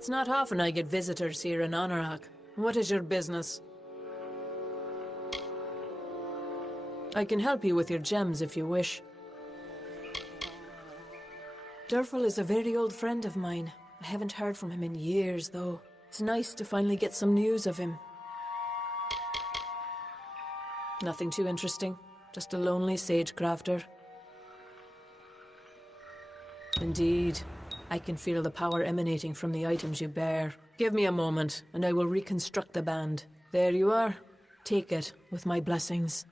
It's not often I get visitors here in Anorak. What is your business? I can help you with your gems if you wish. Durfel is a very old friend of mine. I haven't heard from him in years, though. It's nice to finally get some news of him. Nothing too interesting. Just a lonely sage crafter. Indeed. I can feel the power emanating from the items you bear. Give me a moment, and I will reconstruct the band. There you are. Take it, with my blessings.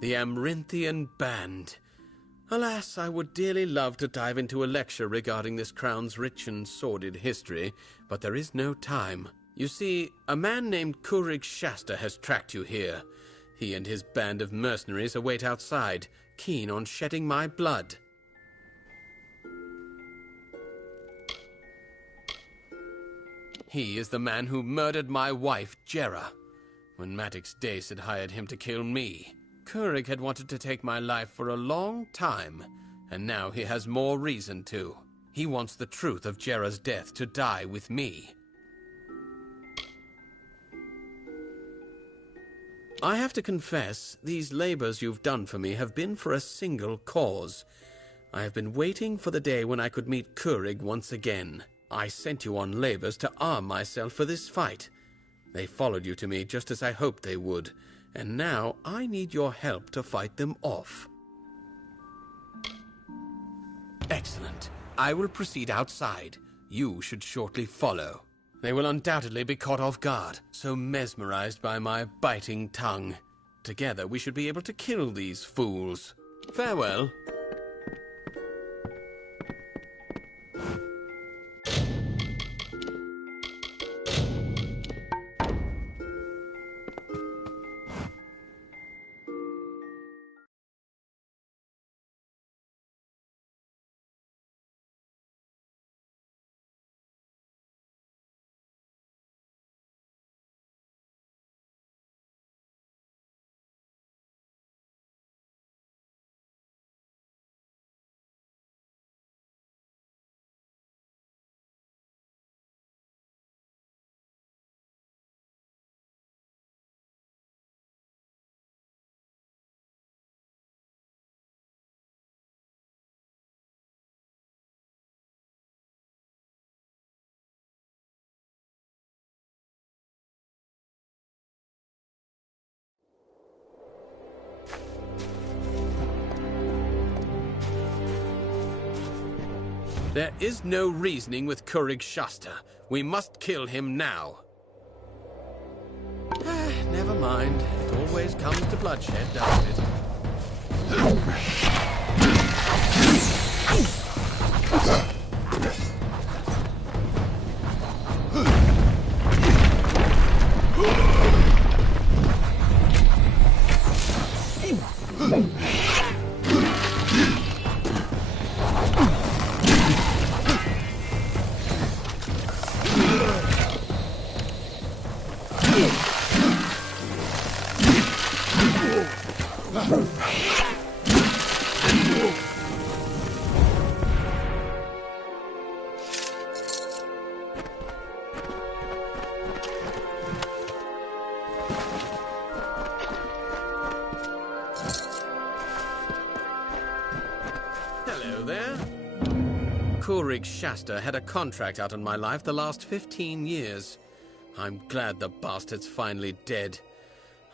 The Amrinthian Band. Alas, I would dearly love to dive into a lecture regarding this crown's rich and sordid history, but there is no time. You see, a man named Kurig Shasta has tracked you here. He and his band of mercenaries await outside, keen on shedding my blood. He is the man who murdered my wife, Jera, when Maddox Dace had hired him to kill me. Kurig had wanted to take my life for a long time, and now he has more reason to. He wants the truth of Jera's death to die with me. I have to confess, these labors you've done for me have been for a single cause. I have been waiting for the day when I could meet Kurig once again. I sent you on labors to arm myself for this fight. They followed you to me just as I hoped they would, and now I need your help to fight them off. Excellent. I will proceed outside. You should shortly follow. They will undoubtedly be caught off guard, so mesmerized by my biting tongue. Together we should be able to kill these fools. Farewell. There is no reasoning with Kurig Shasta. We must kill him now. Never mind. It always comes to bloodshed, doesn't it? Hello there. Kurig Shasta had a contract out on my life the last 15 years. I'm glad the bastard's finally dead.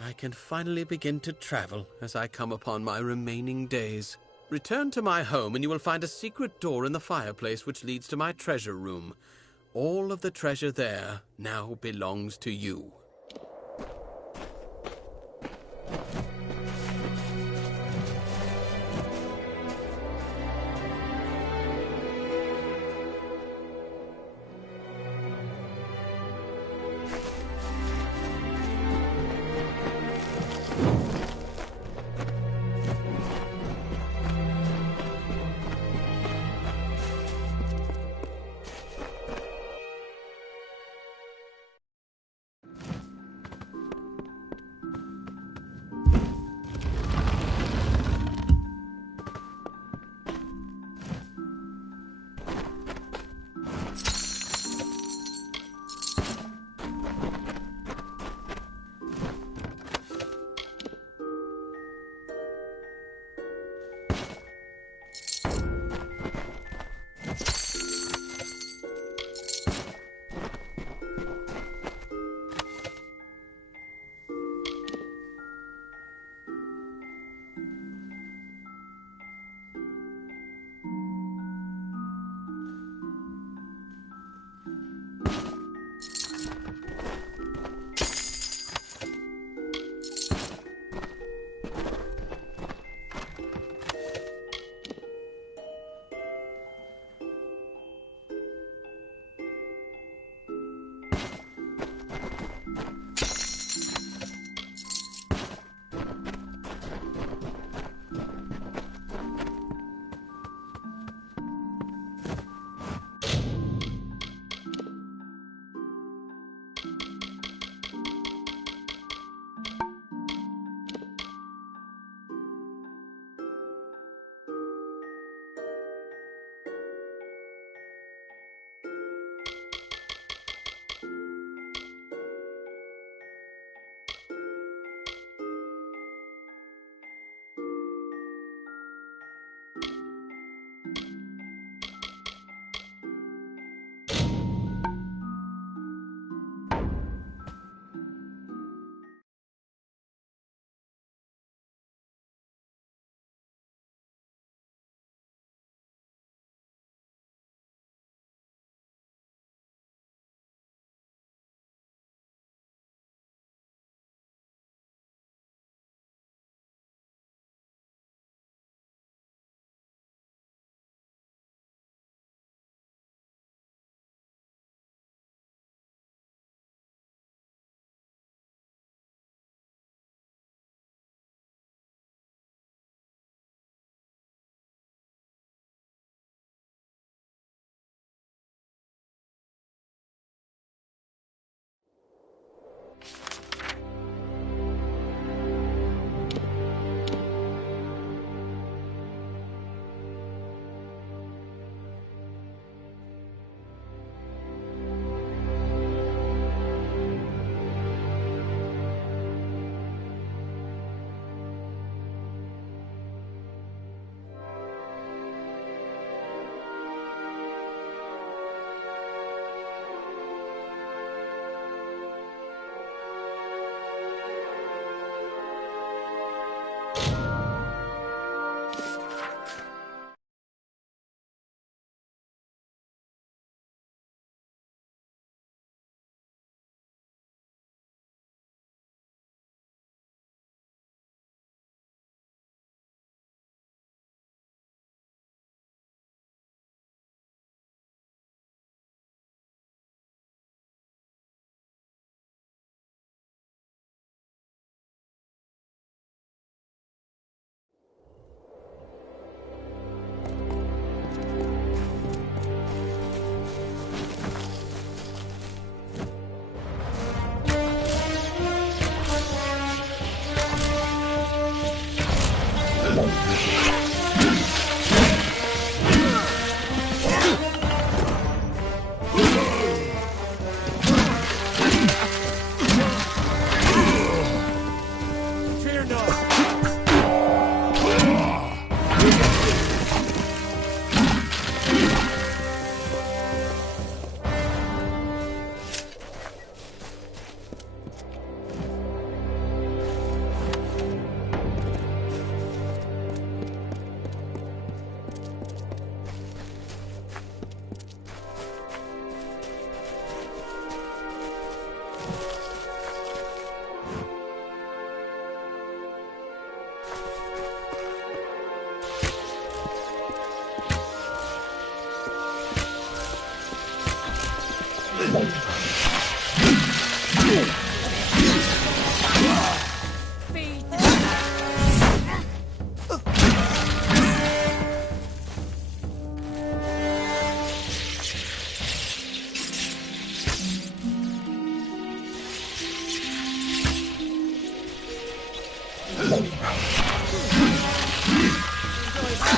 I can finally begin to travel as I come upon my remaining days. Return to my home and you will find a secret door in the fireplace which leads to my treasure room. All of the treasure there now belongs to you.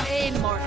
Pain, mortal.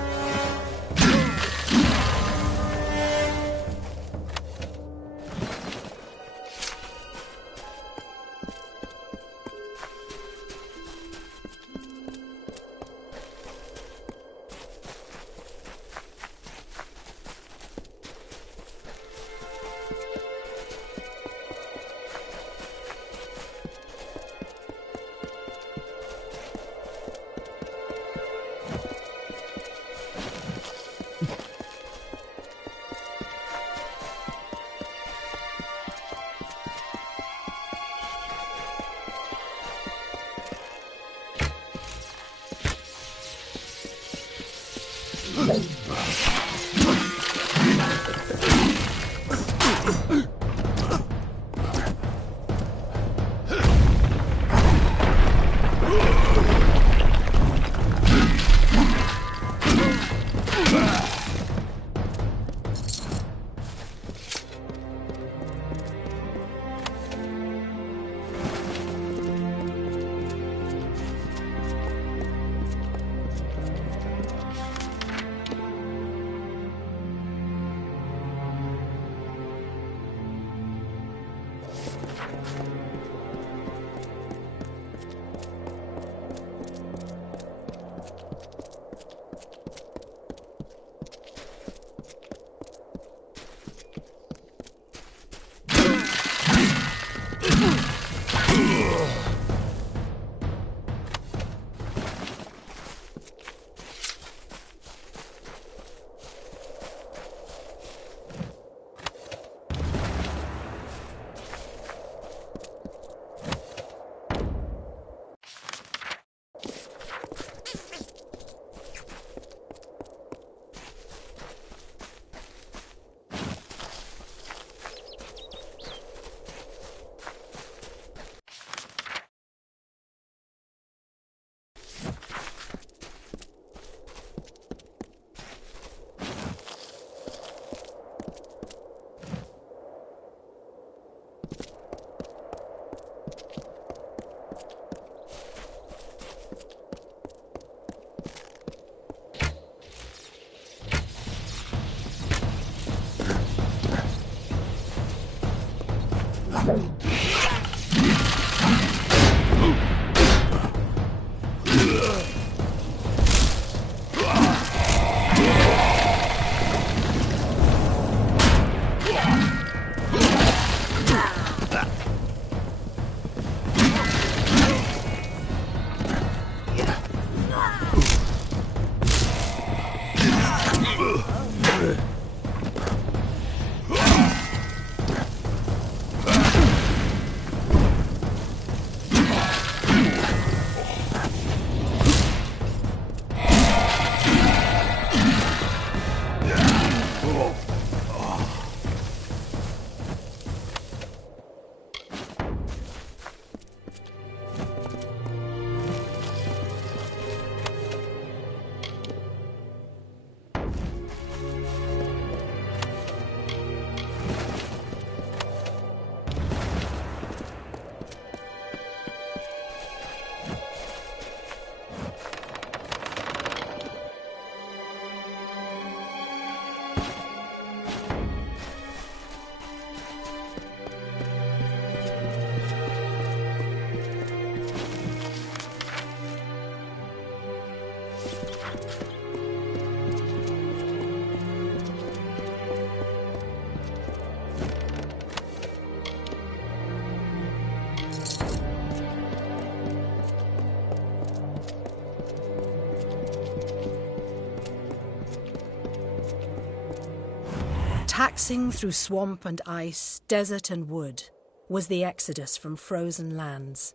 Taxing through swamp and ice, desert and wood, was the exodus from frozen lands.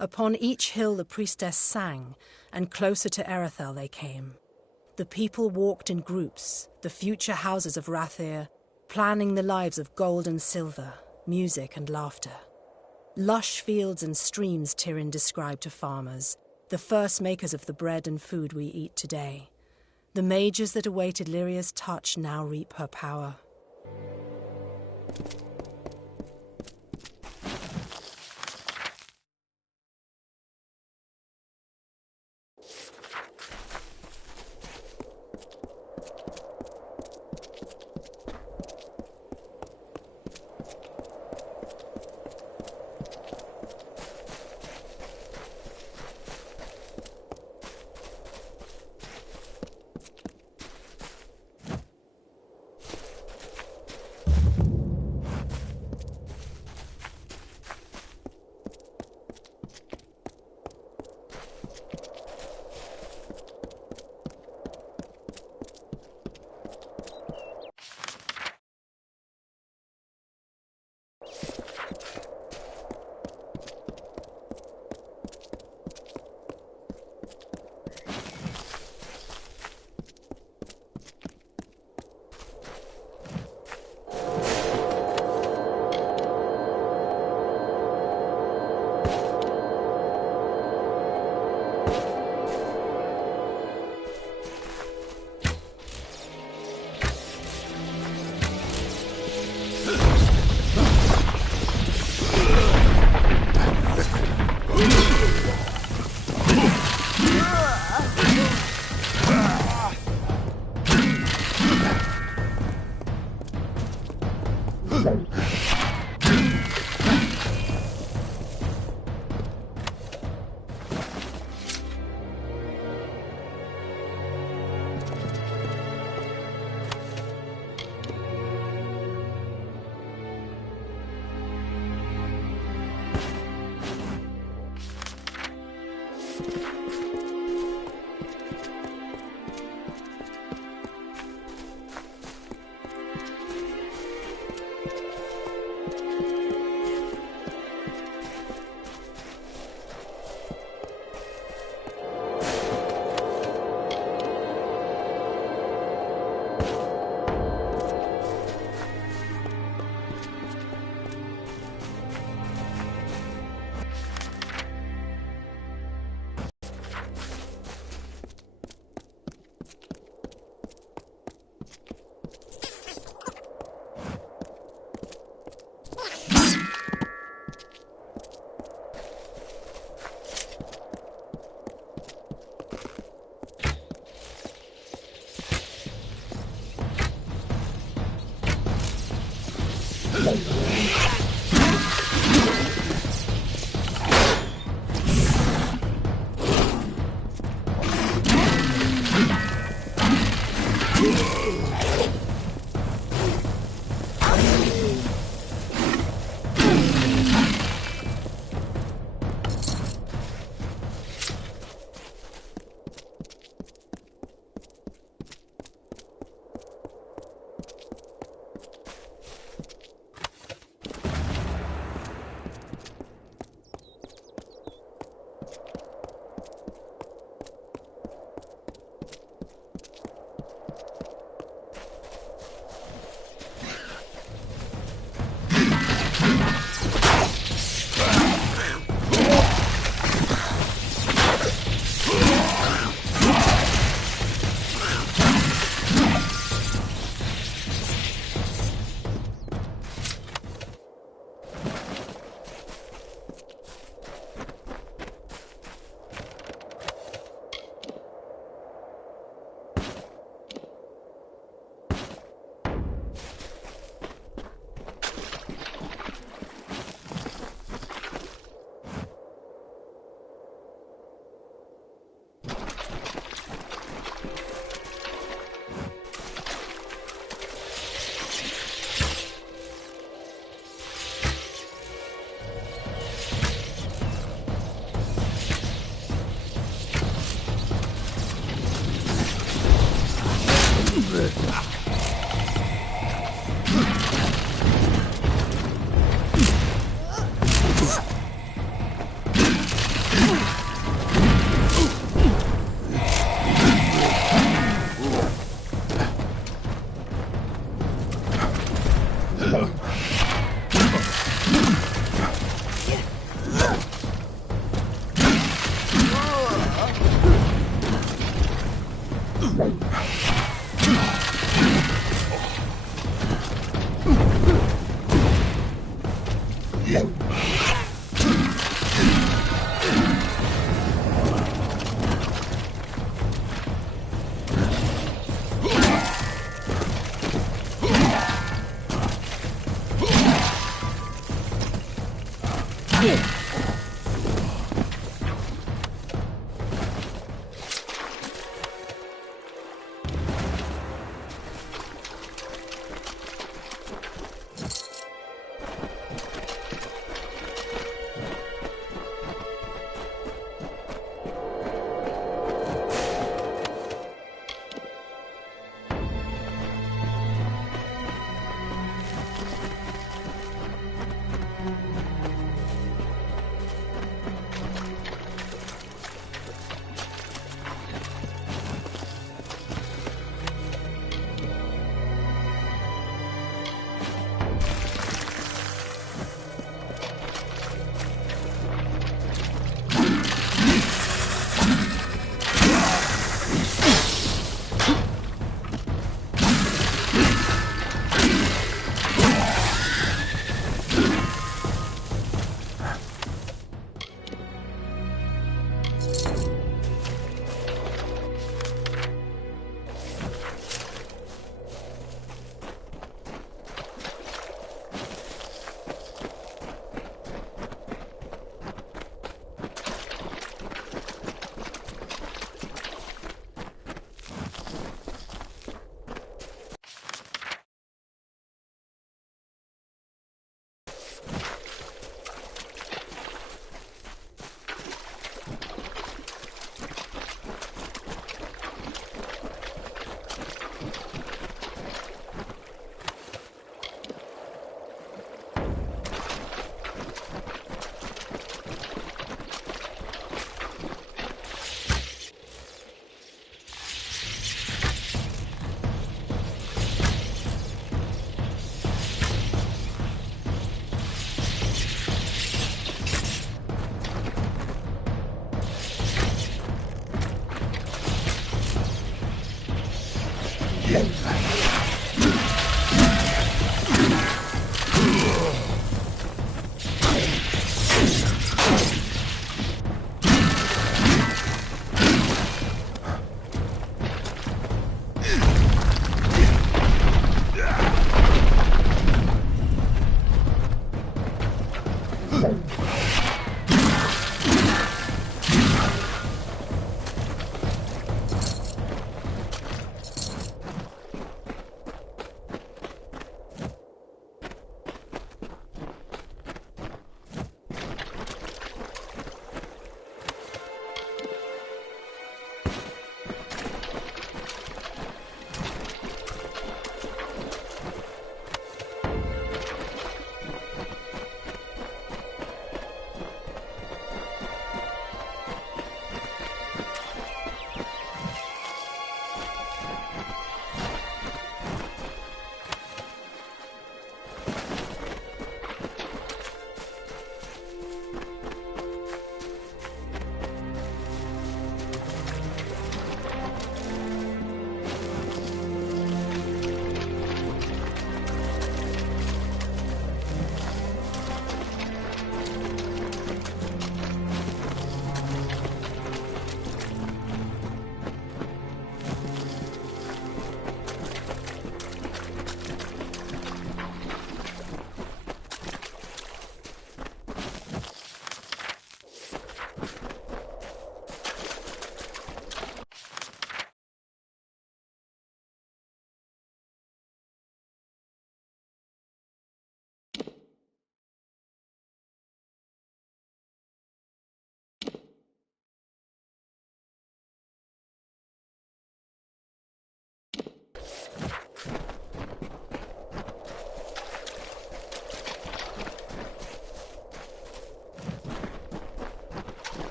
Upon each hill the priestess sang, and closer to Erethel they came. The people walked in groups, the future houses of Rathir, planning the lives of gold and silver, music and laughter. Lush fields and streams Tyrion described to farmers, the first makers of the bread and food we eat today. The mages that awaited Lyria's touch now reap her power.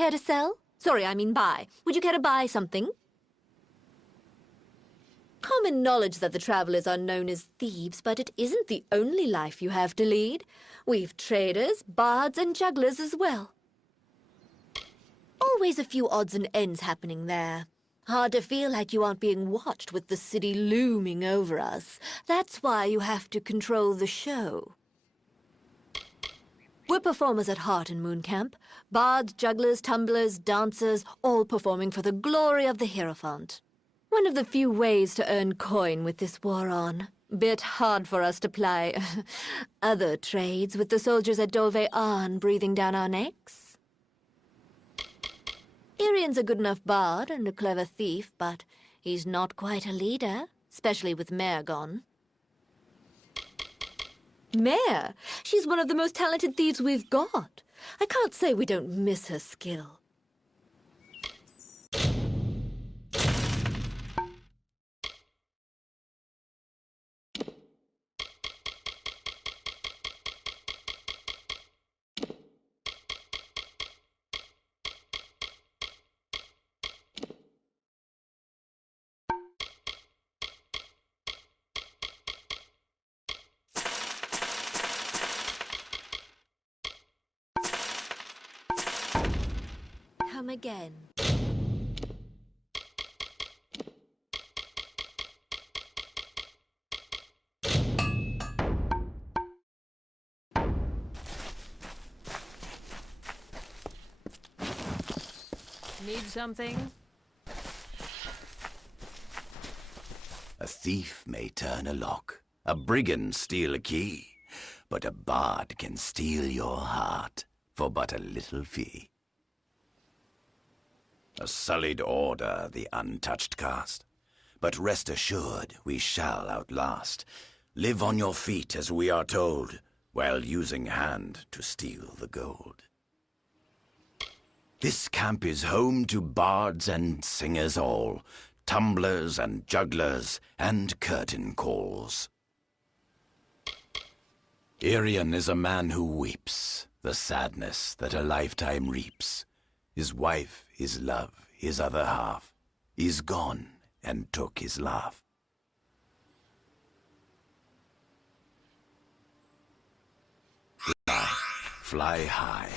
care to sell? Sorry, I mean buy. Would you care to buy something? Common knowledge that the travelers are known as thieves, but it isn't the only life you have to lead. We've traders, bards, and jugglers as well. Always a few odds and ends happening there. Hard to feel like you aren't being watched with the city looming over us. That's why you have to control the show. We're performers at heart in Moon Camp. Bards, jugglers, tumblers, dancers, all performing for the glory of the Hierophant. One of the few ways to earn coin with this war on. Bit hard for us to ply other trades with the soldiers at Dove Arn breathing down our necks. Irion's a good enough bard and a clever thief, but he's not quite a leader, especially with Mare gone. Mare? She's one of the most talented thieves we've got. I can't say we don't miss her skill. Come again. Need something? A thief may turn a lock, a brigand steal a key, but a bard can steal your heart for but a little fee. A sullied order the untouched cast, but rest assured we shall outlast. Live on your feet as we are told, while using hand to steal the gold. This camp is home to bards and singers all, tumblers and jugglers and curtain calls. Irion is a man who weeps the sadness that a lifetime reaps. His wife, his love, his other half, is gone and took his laugh. Fly high.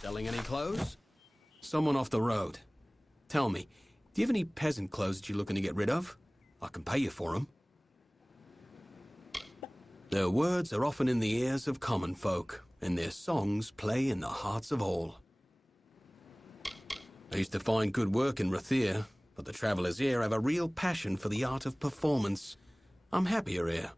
Selling any clothes? Someone off the road. Tell me, do you have any peasant clothes that you're looking to get rid of? I can pay you for them. Their words are often in the ears of common folk, and their songs play in the hearts of all. I used to find good work in Rathir, but the travelers here have a real passion for the art of performance. I'm happier here.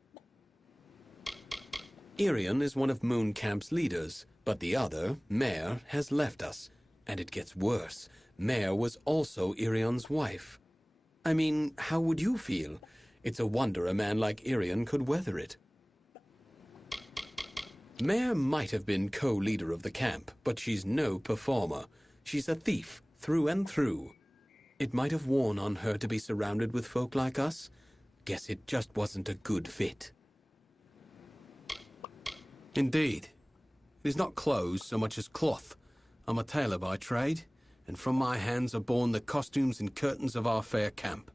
Irion is one of Moon Camp's leaders, but the other, Mare, has left us. And it gets worse. Mare was also Irion's wife. I mean, how would you feel? It's a wonder a man like Irion could weather it. Mare might have been co-leader of the camp, but she's no performer. She's a thief, through and through. It might have worn on her to be surrounded with folk like us. Guess it just wasn't a good fit. Indeed. It is not clothes so much as cloth. I'm a tailor by trade, and from my hands are born the costumes and curtains of our fair camp.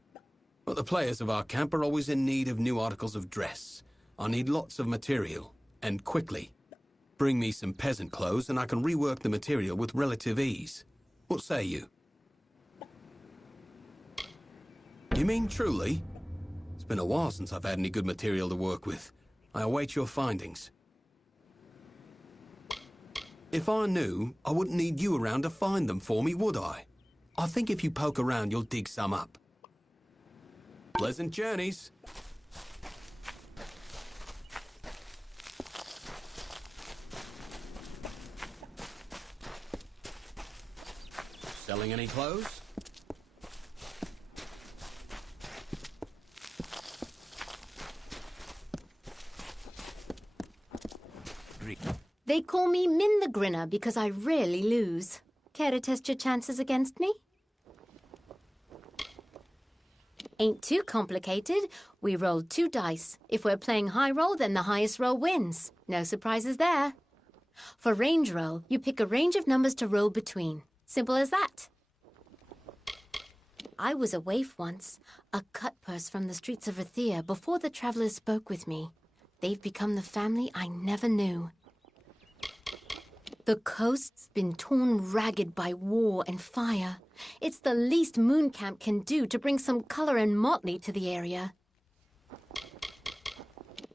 But the players of our camp are always in need of new articles of dress. I need lots of material, and quickly. Bring me some peasant clothes and I can rework the material with relative ease. What say you? You mean truly? It's been a while since I've had any good material to work with. I await your findings. If I knew, I wouldn't need you around to find them for me, would I? I think if you poke around, you'll dig some up. Pleasant journeys. Selling any clothes? They call me Min the Grinner because I rarely lose. Care to test your chances against me? Ain't too complicated. We roll 2 dice. If we're playing high roll, then the highest roll wins. No surprises there. For range roll, you pick a range of numbers to roll between. Simple as that. I was a waif once, a cut purse from the streets of Rathia before the travelers spoke with me. They've become the family I never knew. The coast's been torn ragged by war and fire. It's the least Mooncamp can do to bring some color and motley to the area.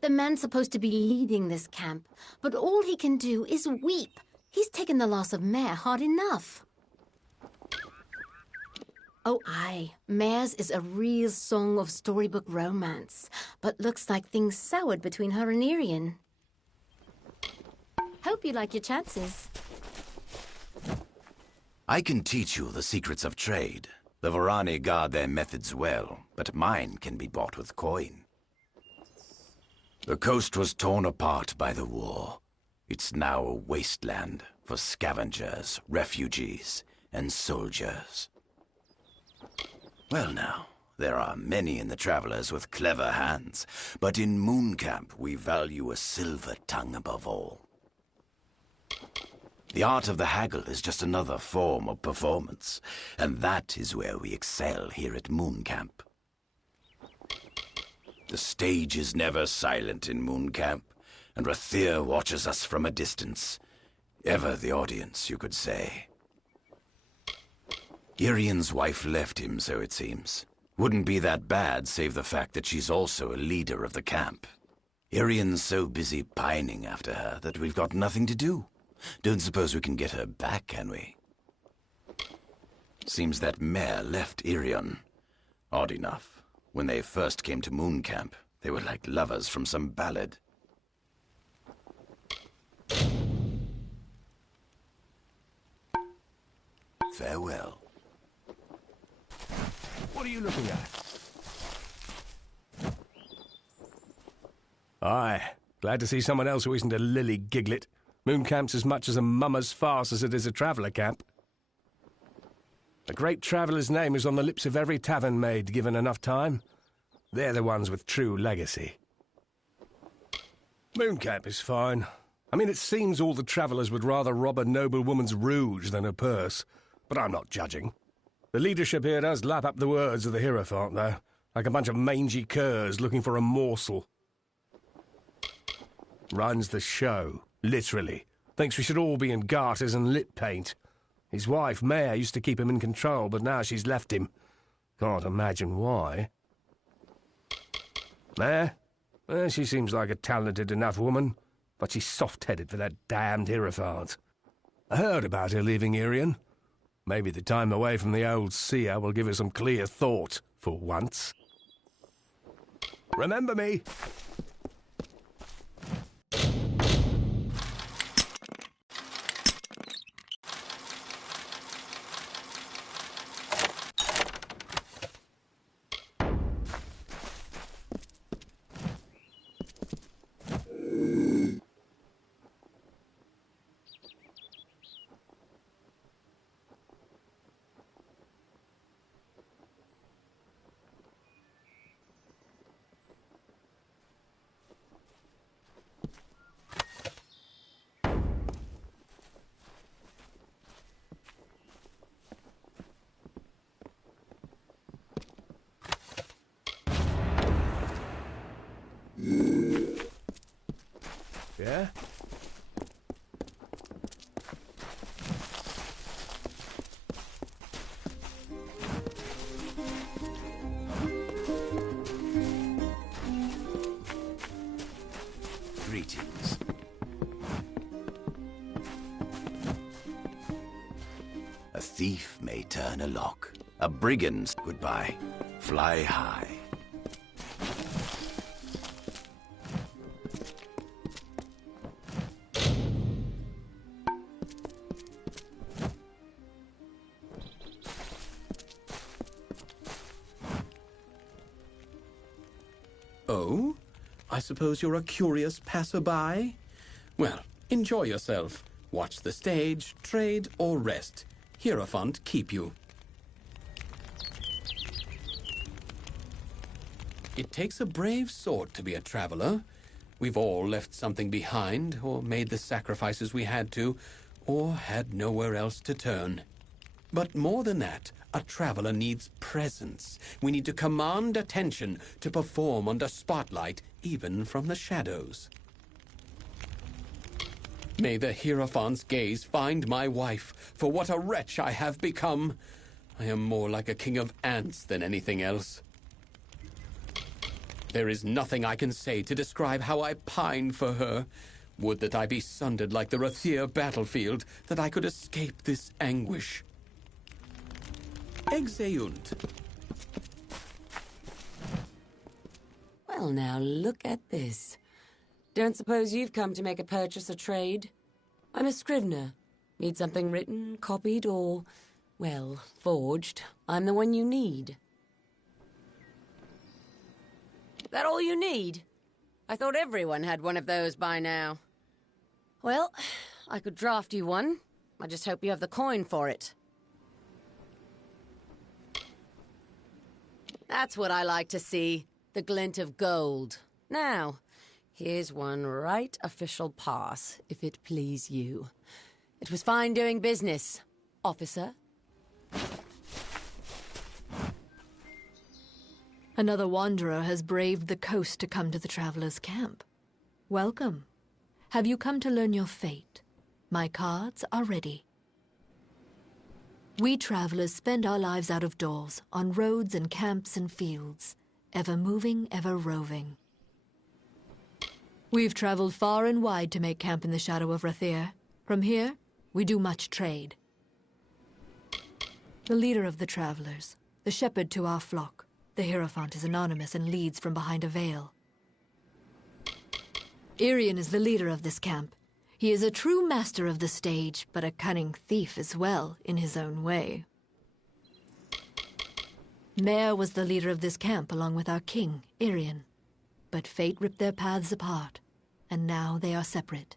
The man's supposed to be leading this camp, but all he can do is weep. He's taken the loss of Mare hard enough. Oh, aye. Mare's is a real song of storybook romance, but looks like things soured between her and Irian. Hope you like your chances. I can teach you the secrets of trade. The Varani guard their methods well, but mine can be bought with coin. The coast was torn apart by the war. It's now a wasteland for scavengers, refugees, and soldiers. Well now, there are many in the Travelers with clever hands, but in Mooncamp we value a silver tongue above all. The art of the haggle is just another form of performance, and that is where we excel here at Mooncamp. The stage is never silent in Mooncamp, and Rathir watches us from a distance. Ever the audience, you could say. Irian's wife left him, so it seems. Wouldn't be that bad, save the fact that she's also a leader of the camp. Irian's so busy pining after her that we've got nothing to do. Don't suppose we can get her back, can we? Seems that Mare left Irian. Odd enough. When they first came to Mooncamp, they were like lovers from some ballad. Farewell. What are you looking at? Aye. Glad to see someone else who isn't a lily giglet. Mooncamp's as much as a mummer's farce as it is a traveller camp. A great traveller's name is on the lips of every tavern maid given enough time. They're the ones with true legacy. Mooncamp is fine. I mean, it seems all the travellers would rather rob a noblewoman's rouge than her purse, but I'm not judging. The leadership here does lap up the words of the Hierophant, though, like a bunch of mangy curs looking for a morsel. Runs the show, literally. Thinks we should all be in garters and lip paint. His wife, Mare, used to keep him in control, but now she's left him. Can't imagine why. Mare? Well, she seems like a talented enough woman, but she's soft-headed for that damned Hierophant. I heard about her leaving Irian. Maybe the time away from the old seer will give her some clear thought, for once. Remember me! Yeah? Greetings. A thief may turn a lock. A brigand's goodbye. Fly high. Oh? I suppose you're a curious passerby? Well, Enjoy yourself. Watch the stage, trade, or rest. Hierophant keep you. It takes a brave sort to be a traveler. We've all left something behind, or made the sacrifices we had to, or had nowhere else to turn. But more than that, a traveler needs presence. We need to command attention, to perform under spotlight, even from the shadows. May the Hierophant's gaze find my wife, for what a wretch I have become. I am more like a king of ants than anything else. There is nothing I can say to describe how I pine for her. Would that I be sundered like the Rathir battlefield, that I could escape this anguish. Exeunt. Well, now look at this. Don't suppose you've come to make a purchase or trade? I'm a scrivener. Need something written, copied, or, well, forged. I'm the one you need. That all you need? I thought everyone had one of those by now. Well, I could draft you one. I just hope you have the coin for it. That's what I like to see. The glint of gold. Now, here's one right official pass, if it please you. It was fine doing business, officer. Another wanderer has braved the coast to come to the traveler's camp. Welcome. Have you come to learn your fate? My cards are ready. We travelers spend our lives out of doors, on roads and camps and fields, ever moving, ever roving. We've traveled far and wide to make camp in the shadow of Rathir. From here, we do much trade. The leader of the travelers, the shepherd to our flock, the Hierophant is anonymous and leads from behind a veil. Irian is the leader of this camp. He is a true master of the stage, but a cunning thief as well, in his own way. Mare was the leader of this camp, along with our king, Irian. But fate ripped their paths apart, and now they are separate.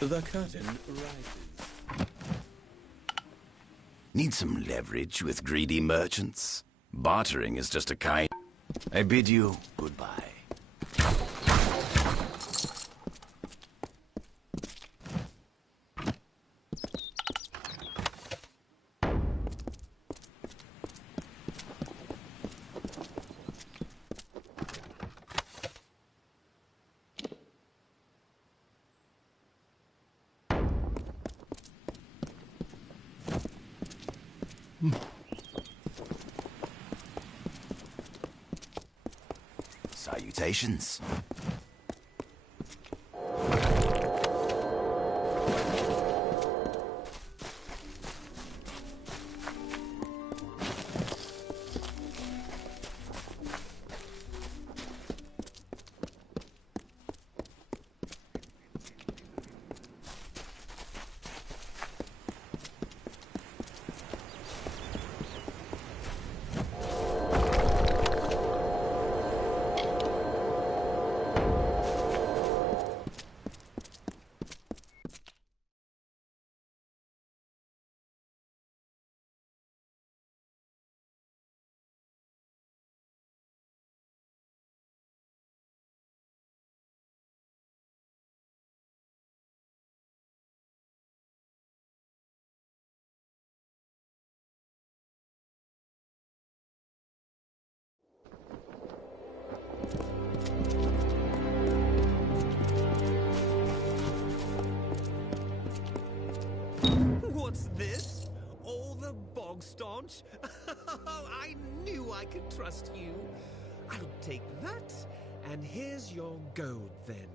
The curtain rises. Need some leverage with greedy merchants? Bartering is just a kind... I bid you goodbye. Salutations. What's this? All the bog staunch? I knew I could trust you. I'll take that, and here's your gold then.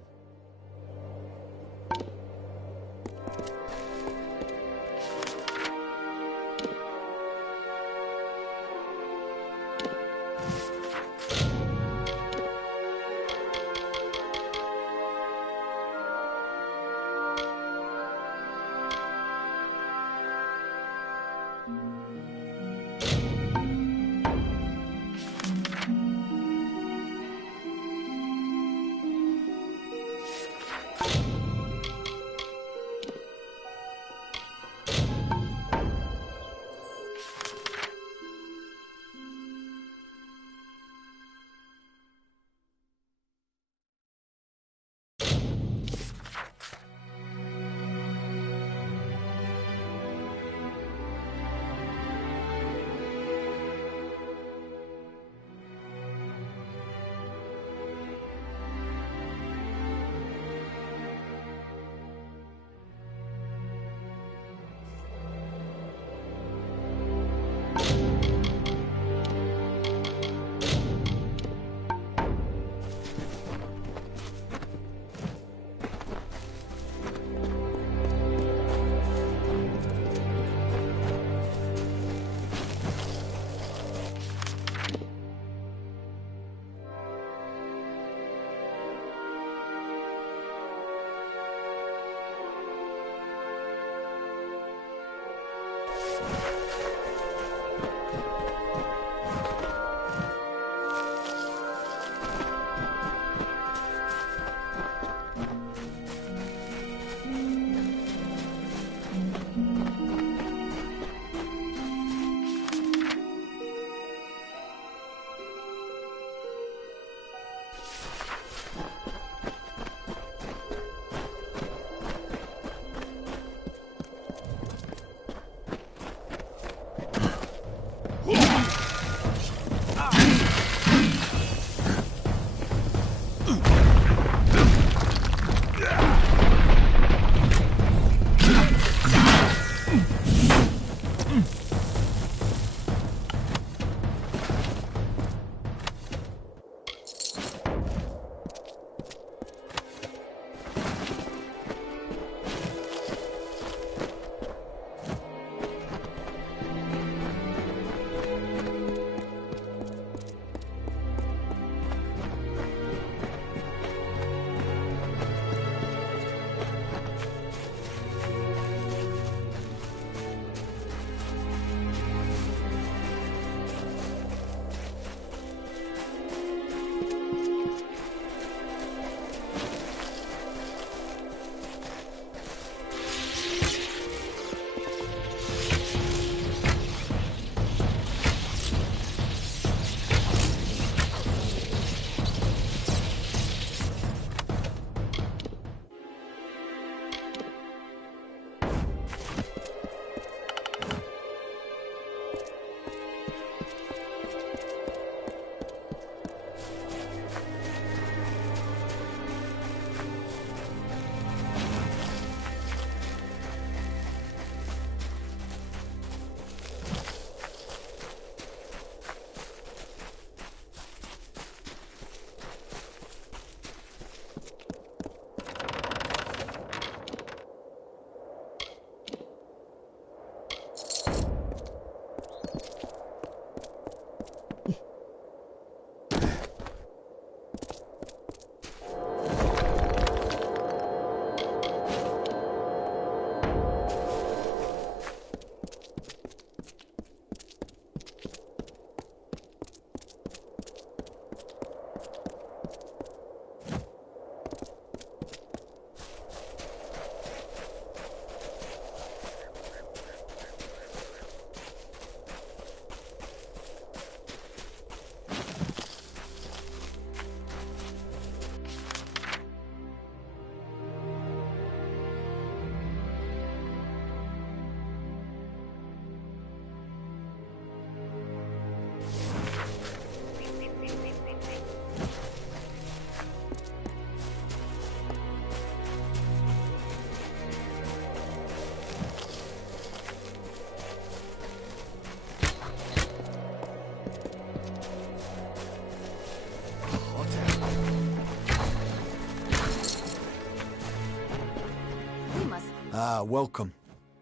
Ah, welcome.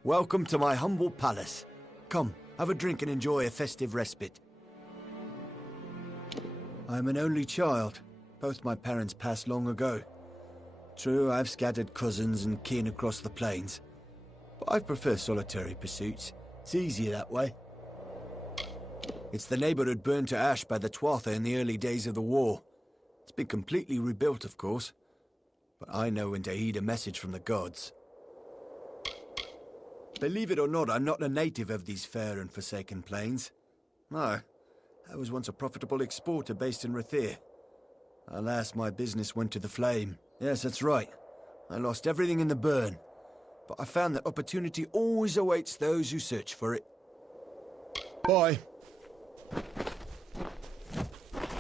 Welcome to my humble palace. Come, have a drink and enjoy a festive respite. I'm an only child. Both my parents passed long ago. True, I've scattered cousins and kin across the plains. But I prefer solitary pursuits. It's easier that way. It's the neighborhood burned to ash by the Tuatha in the early days of the war. It's been completely rebuilt, of course. but I know when to heed a message from the gods. Believe it or not, I'm not a native of these fair and forsaken plains. No, I was once a profitable exporter based in Rathir. Alas, my business went to the flame. Yes, that's right. I lost everything in the burn. But I found that opportunity always awaits those who search for it. Bye.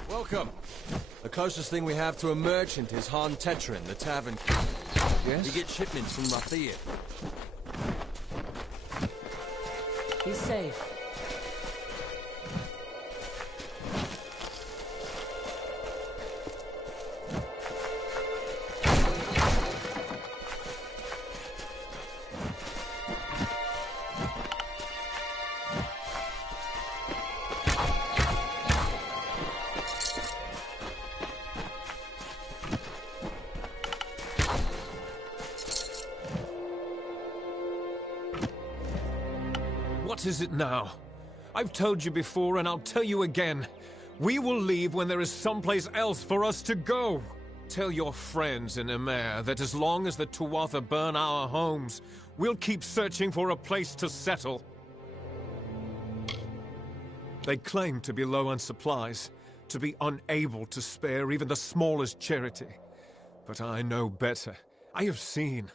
Welcome. The closest thing we have to a merchant is Han Tetrin, the tavern. Yes? We get shipments from Rathir. He's safe. What is it now? I've told you before, and I'll tell you again. We will leave when there is someplace else for us to go. Tell your friends in Emer that as long as the Tuatha burn our homes, we'll keep searching for a place to settle. They claim to be low on supplies, to be unable to spare even the smallest charity. But I know better. I have seen.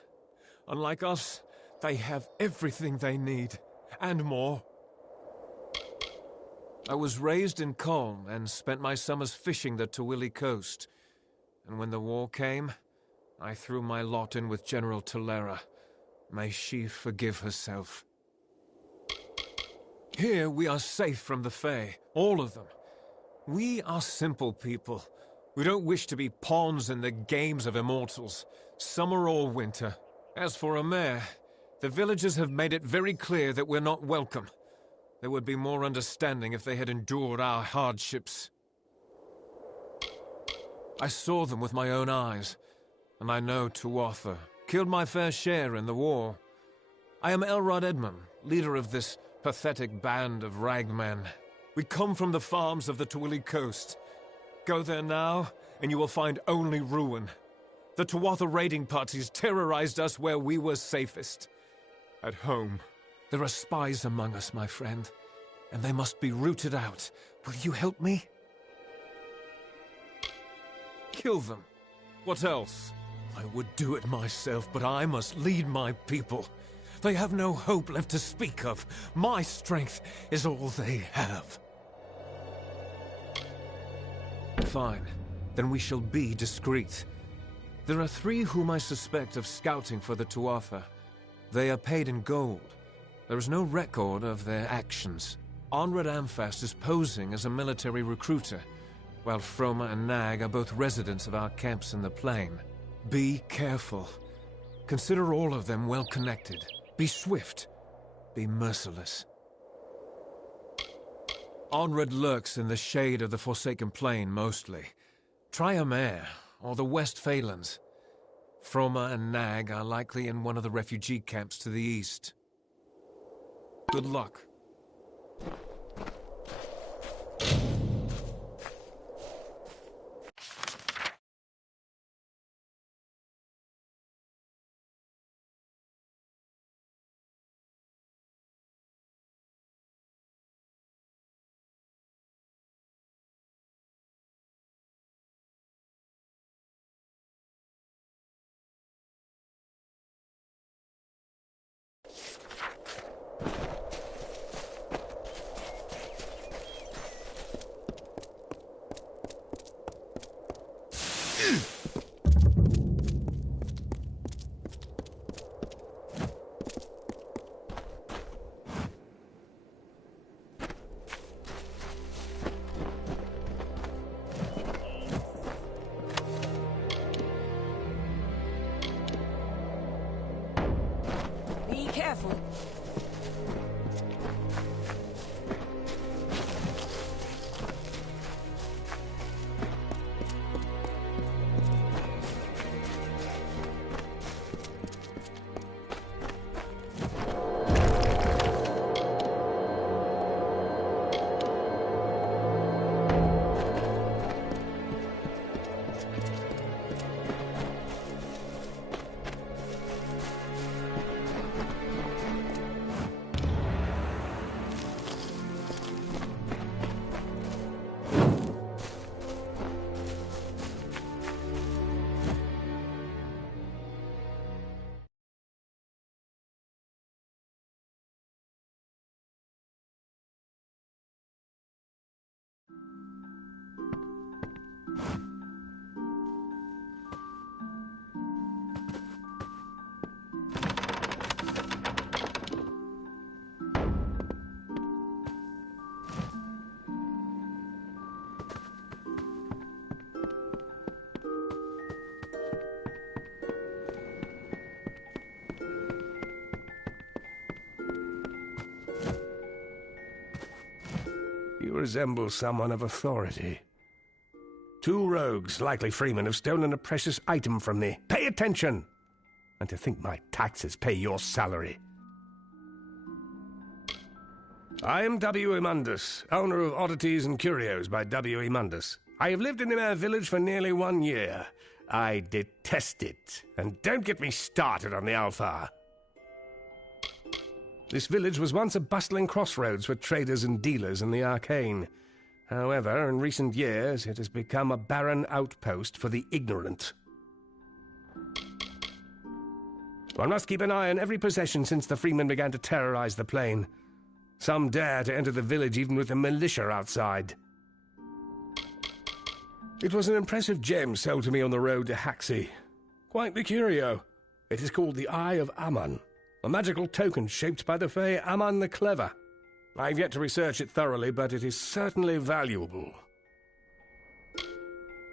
Unlike us, they have everything they need. And more. I was raised in Colm and spent my summers fishing the Tawili coast. And when the war came, I threw my lot in with General Tolera. May she forgive herself. Here we are safe from the Fae, all of them. We are simple people. We don't wish to be pawns in the games of immortals, summer or winter. As for Emer, the villagers have made it very clear that we're not welcome. There would be more understanding if they had endured our hardships. I saw them with my own eyes, and I know Tuatha killed my fair share in the war. I am Elrod Edmund, leader of this pathetic band of ragmen. We come from the farms of the Tawili coast. Go there now, and you will find only ruin. The Tuatha raiding parties terrorized us where we were safest. At home. There are spies among us, my friend, and they must be rooted out. Will you help me? Kill them. What else? I would do it myself, but I must lead my people. They have no hope left to speak of. My strength is all they have. Fine. Then we shall be discreet. There are 3 whom I suspect of scouting for the Tuatha. They are paid in gold. There is no record of their actions. Onred Amphast is posing as a military recruiter, while Froma and Nag are both residents of our camps in the plain. Be careful. Consider all of them well connected. Be swift. Be merciless. Onred lurks in the shade of the Forsaken Plain mostly. Try Emer, or the West Phalanx. Froma and Nag are likely in one of the refugee camps to the east. Good luck. Careful. resemble someone of authority. 2 rogues, likely freemen, have stolen a precious item from me. Pay attention! And to think my taxes pay your salary. I am W. Mundus, owner of Oddities and Curios by W. Mundus. I have lived in the Mare village for nearly 1 year. I detest it, and don't get me started on the Alpha. This village was once a bustling crossroads for traders and dealers in the arcane. However, in recent years, it has become a barren outpost for the ignorant. One must keep an eye on every possession since the freemen began to terrorize the plain. Some dare to enter the village even with the militia outside. It was an impressive gem sold to me on the road to Haxi. Quite the curio. It is called the Eye of Aman, a magical token shaped by the Fae Aman the Clever. I've yet to research it thoroughly, but it is certainly valuable.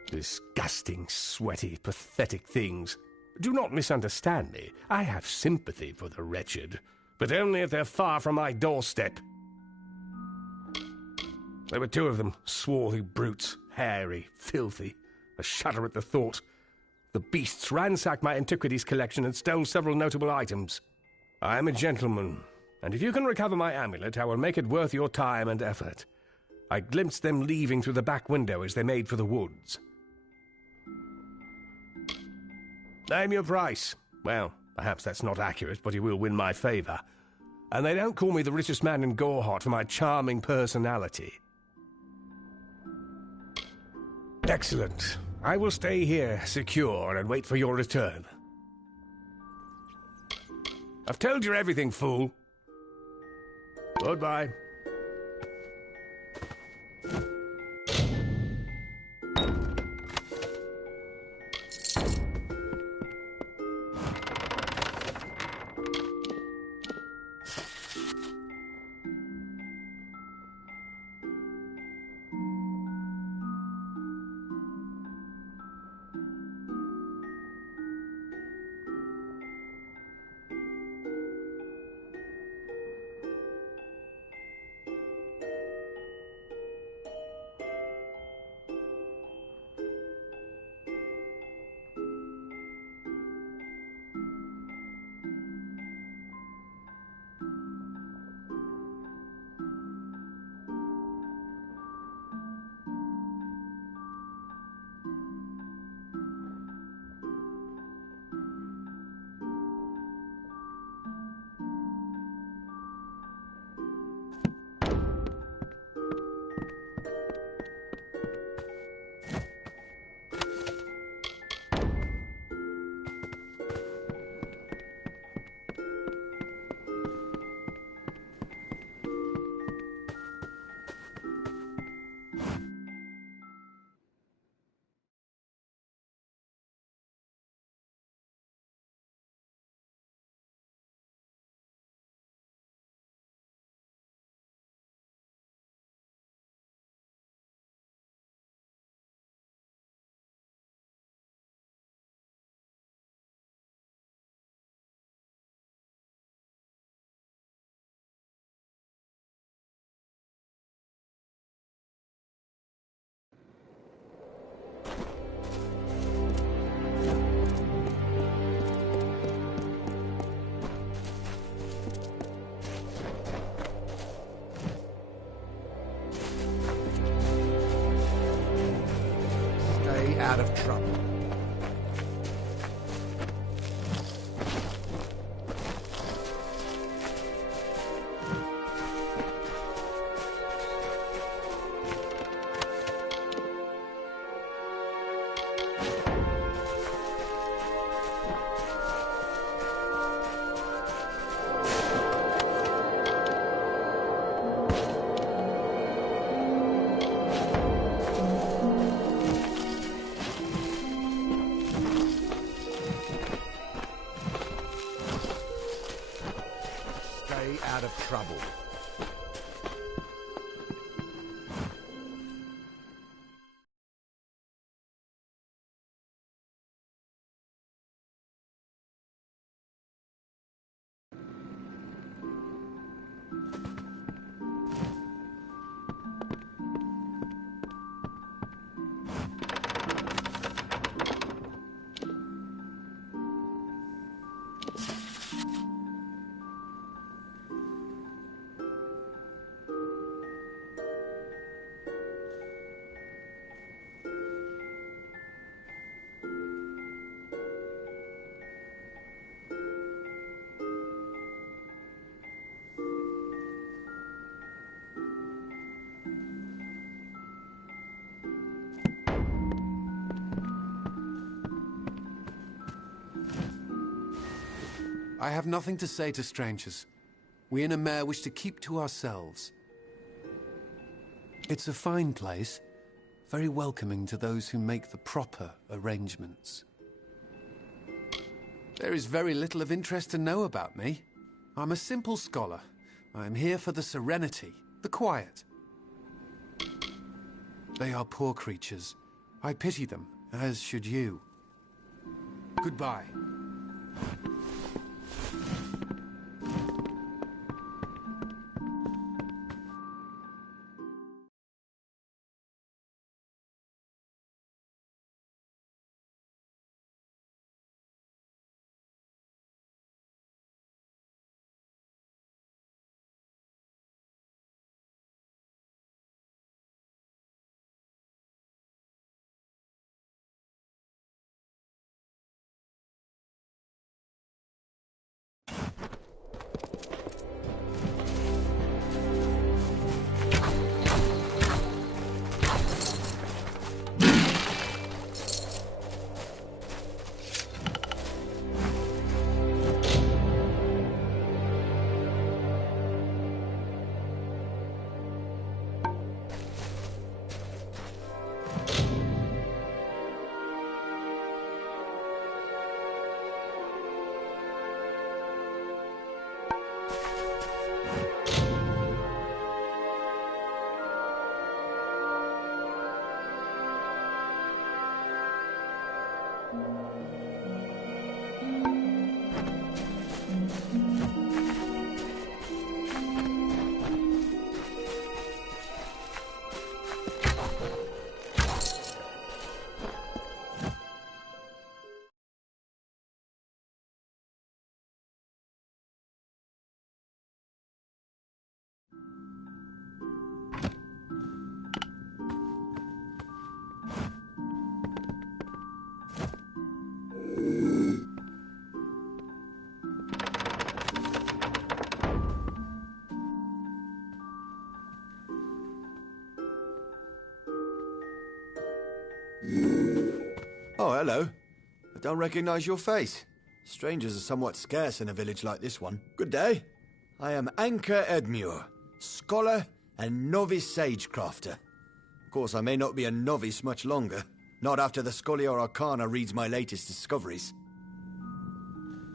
Disgusting, sweaty, pathetic things. Do not misunderstand me. I have sympathy for the wretched, but only if they're far from my doorstep. There were 2 of them, swarthy brutes, hairy, filthy. I shudder at the thought. The beasts ransacked my antiquities collection and stole several notable items. I am a gentleman, and if you can recover my amulet, I will make it worth your time and effort. I glimpsed them leaving through the back window as they made for the woods. Name your price. Well, perhaps that's not accurate, but you will win my favor. And they don't call me the richest man in Gorehot for my charming personality. Excellent. I will stay here, secure, and wait for your return. I've told you everything, fool. Goodbye. Out of trouble. Out of trouble. I have nothing to say to strangers. We in a mare wish to keep to ourselves. It's a fine place, very welcoming to those who make the proper arrangements. There is very little of interest to know about me. I'm a simple scholar. I am here for the serenity, the quiet. They are poor creatures. I pity them, as should you. Goodbye. Oh, hello. I don't recognize your face. Strangers are somewhat scarce in a village like this one. Good day. I am Anchor Edmure, scholar and novice sagecrafter. Of course, I may not be a novice much longer. Not after the Scholia Arcana reads my latest discoveries.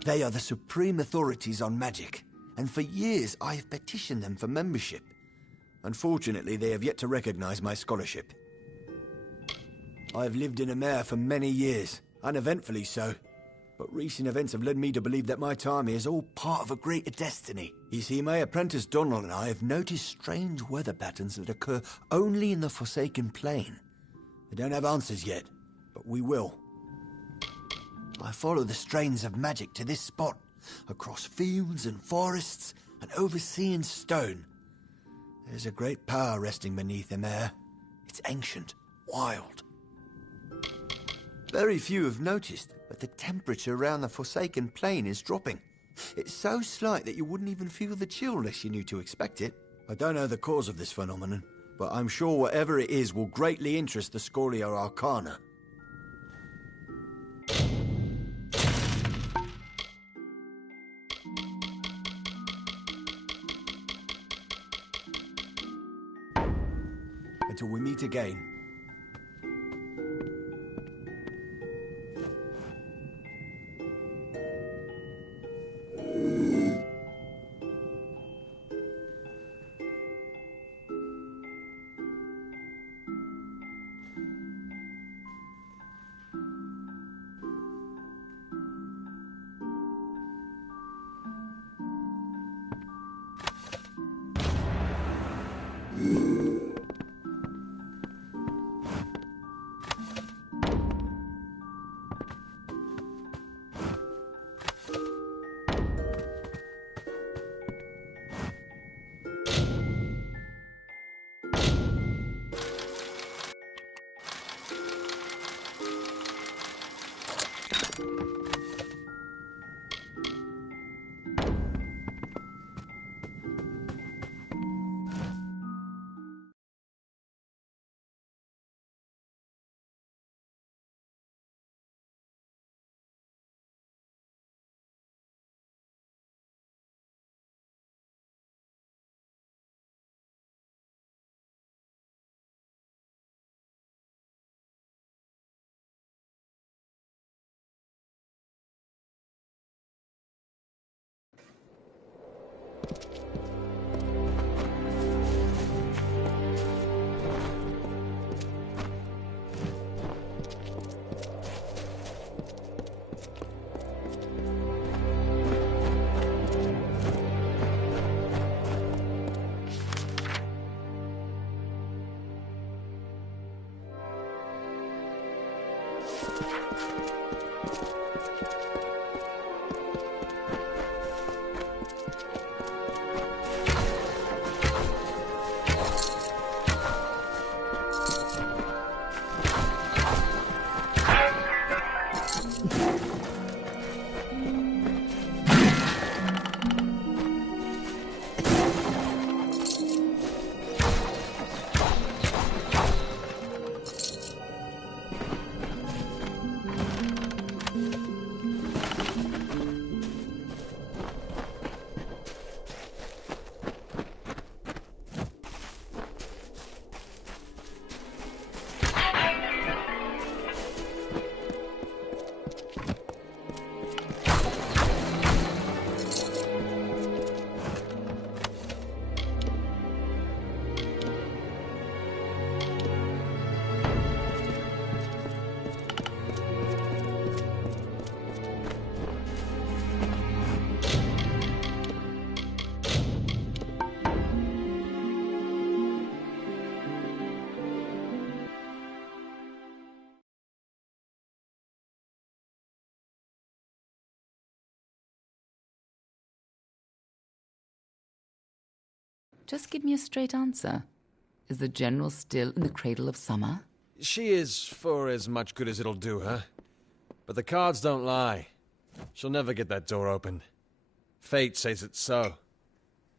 They are the supreme authorities on magic, and for years I have petitioned them for membership. Unfortunately, they have yet to recognize my scholarship. I have lived in a mare for many years, uneventfully so. But recent events have led me to believe that my time here is all part of a greater destiny. You see, my apprentice Donald and I have noticed strange weather patterns that occur only in the Forsaken Plain. I don't have answers yet, but we will. I follow the strains of magic to this spot, across fields and forests and overseeing stone. There's a great power resting beneath the mare. It's ancient, wild. Very few have noticed, but the temperature around the Forsaken Plain is dropping. It's so slight that you wouldn't even feel the chill unless you knew to expect it. I don't know the cause of this phenomenon, but I'm sure whatever it is will greatly interest the Scholia Arcana. Until we meet again. Just give me a straight answer. Is the General still in the cradle of summer? She is for as much good as it'll do her. But the cards don't lie. She'll never get that door open. Fate says it's so.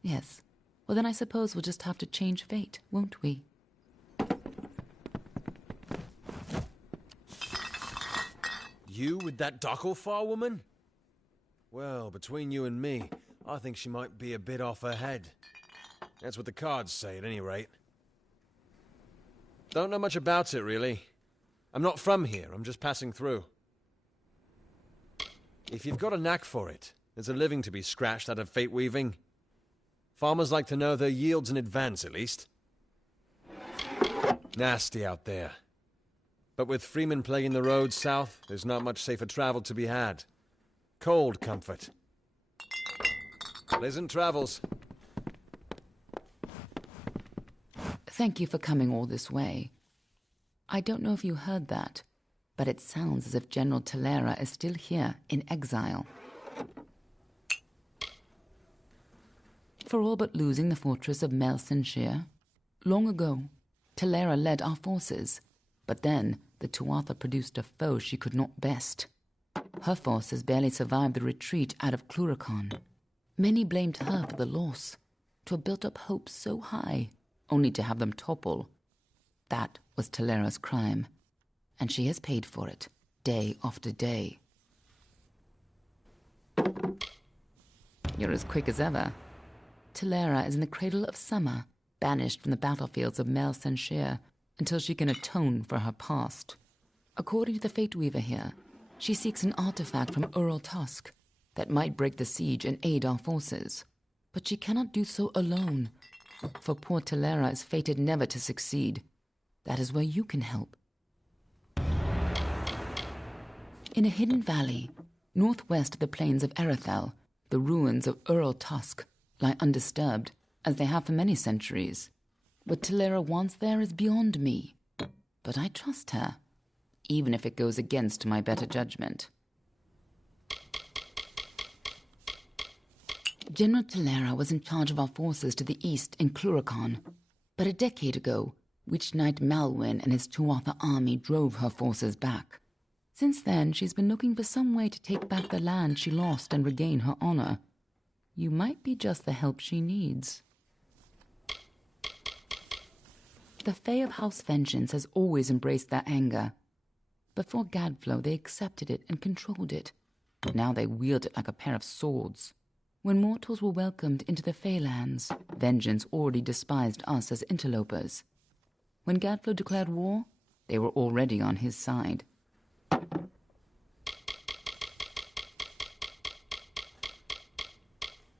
Yes. Well, then I suppose we'll just have to change fate, won't we? You with that Docklefar woman? Well, between you and me, I think she might be a bit off her head. That's what the cards say, at any rate. Don't know much about it, really. I'm not from here, I'm just passing through. If you've got a knack for it, there's a living to be scratched out of fate weaving. Farmers like to know their yields in advance, at least. Nasty out there. But with Freeman plaguing the roads south, there's not much safer travel to be had. Cold comfort. Pleasant travels. Thank you for coming all this way. I don't know if you heard that, but it sounds as if General Talera is still here in exile. For all but losing the fortress of Melsenshire. Long ago, Talera led our forces, but then the Tuatha produced a foe she could not best. Her forces barely survived the retreat out of Cluracan. Many blamed her for the loss, to have built up hopes so high, only to have them topple. That was Talera's crime, and she has paid for it, day after day. You're as quick as ever. Talera is in the cradle of summer, banished from the battlefields of Melsenshire until she can atone for her past. According to the Fate Weaver here, she seeks an artifact from Ural Tusk that might break the siege and aid our forces. But she cannot do so alone, for poor Talera is fated never to succeed. That is where you can help. In a hidden valley, northwest of the plains of Erethel, the ruins of Ural Tusk lie undisturbed, as they have for many centuries. What Talera wants there is beyond me. But I trust her, even if it goes against my better judgment. General Talera was in charge of our forces to the east in Cluracan, but a decade ago, Witch Knight Malwyn and his Tuatha army drove her forces back. Since then, she's been looking for some way to take back the land she lost and regain her honor. You might be just the help she needs. The Fae of House Vengeance has always embraced their anger. Before Gadflow, they accepted it and controlled it. Now they wield it like a pair of swords. When mortals were welcomed into the Feylands, vengeance already despised us as interlopers. When Gadflow declared war, they were already on his side.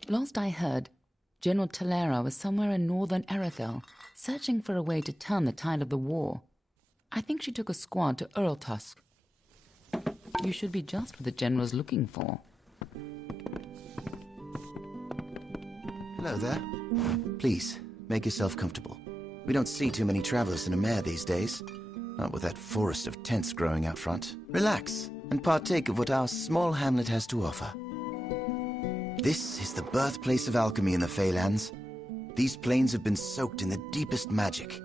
Last I heard, General Talera was somewhere in northern Erethel, searching for a way to turn the tide of the war. I think she took a squad to Ural Tusk. You should be just what the General's looking for. Hello there. Please, make yourself comfortable. We don't see too many travelers in a mare these days. Not with that forest of tents growing out front. Relax, and partake of what our small hamlet has to offer. This is the birthplace of alchemy in the Feylands. These plains have been soaked in the deepest magic.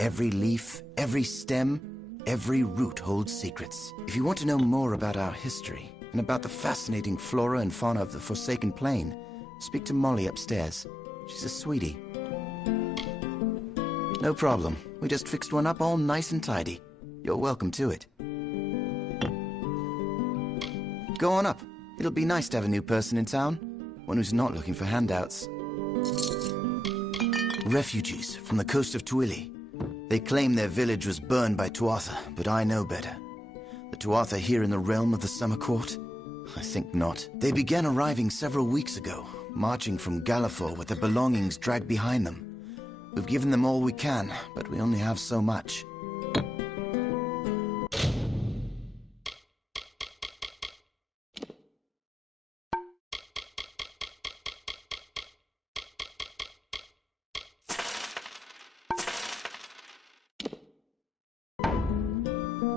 Every leaf, every stem, every root holds secrets. If you want to know more about our history, and about the fascinating flora and fauna of the Forsaken Plain, speak to Molly upstairs. She's a sweetie. No problem. We just fixed one up all nice and tidy. You're welcome to it. Go on up. It'll be nice to have a new person in town. One who's not looking for handouts. Refugees from the coast of Twili. They claim their village was burned by Tuatha, but I know better. The Tuatha here in the realm of the Summer Court? I think not. They began arriving several weeks ago, marching from Galafor with their belongings dragged behind them. We've given them all we can, but we only have so much.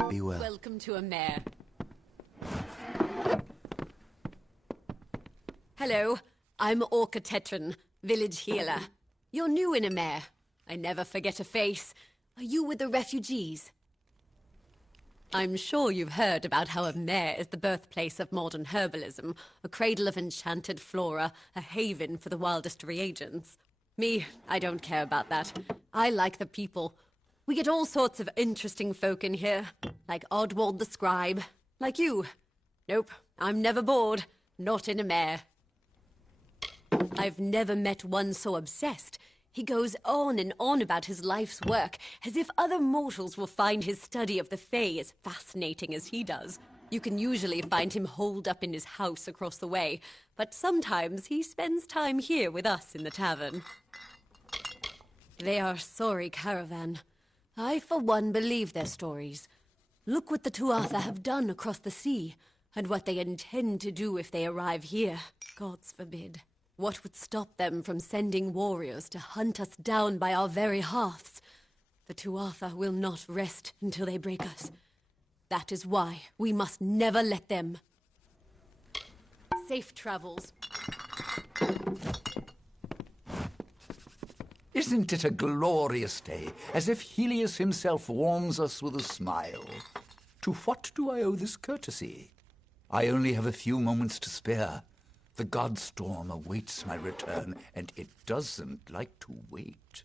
Be well. Welcome to a mare. Hello, I'm Orca Tetran, village healer. You're new in Amer. I never forget a face. Are you with the refugees? I'm sure you've heard about how Amer is the birthplace of modern herbalism, a cradle of enchanted flora, a haven for the wildest reagents. Me, I don't care about that. I like the people. We get all sorts of interesting folk in here, like Oddwald the Scribe, like you. Nope, I'm never bored, not in Amer. I've never met one so obsessed. He goes on and on about his life's work, as if other mortals will find his study of the Fae as fascinating as he does. You can usually find him holed up in his house across the way, but sometimes he spends time here with us in the tavern. They are a sorry caravan. I, for one, believe their stories. Look what the Tuatha have done across the sea, and what they intend to do if they arrive here. Gods forbid. What would stop them from sending warriors to hunt us down by our very hearths? The Tuatha will not rest until they break us. That is why we must never let them. Safe travels. Isn't it a glorious day, as if Helios himself warms us with a smile? To what do I owe this courtesy? I only have a few moments to spare. The godstorm awaits my return, and it doesn't like to wait.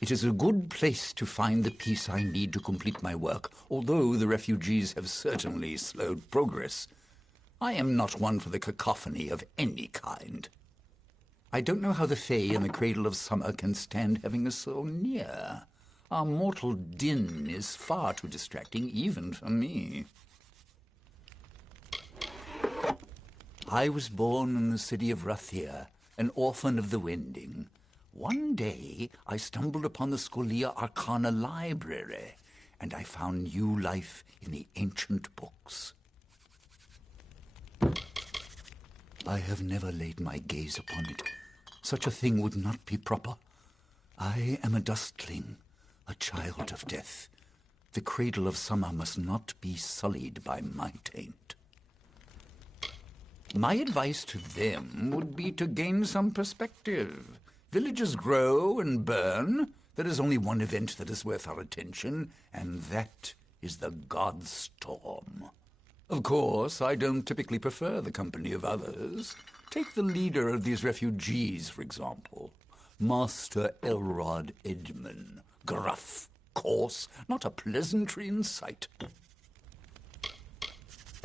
It is a good place to find the piece I need to complete my work, although the refugees have certainly slowed progress. I am not one for the cacophony of any kind. I don't know how the Fae in the Cradle of Summer can stand having us so near. Our mortal din is far too distracting, even for me. I was born in the city of Rathir, an orphan of the Wending. One day, I stumbled upon the Scholia Arcana library, and I found new life in the ancient books. I have never laid my gaze upon it. Such a thing would not be proper. I am a dustling, a child of death. The Cradle of Summer must not be sullied by my taint. My advice to them would be to gain some perspective. Villages grow and burn. There is only one event that is worth our attention, and that is the Godstorm. Of course, I don't typically prefer the company of others. Take the leader of these refugees, for example. Master Elrod Edmund. Gruff, coarse, not a pleasantry in sight.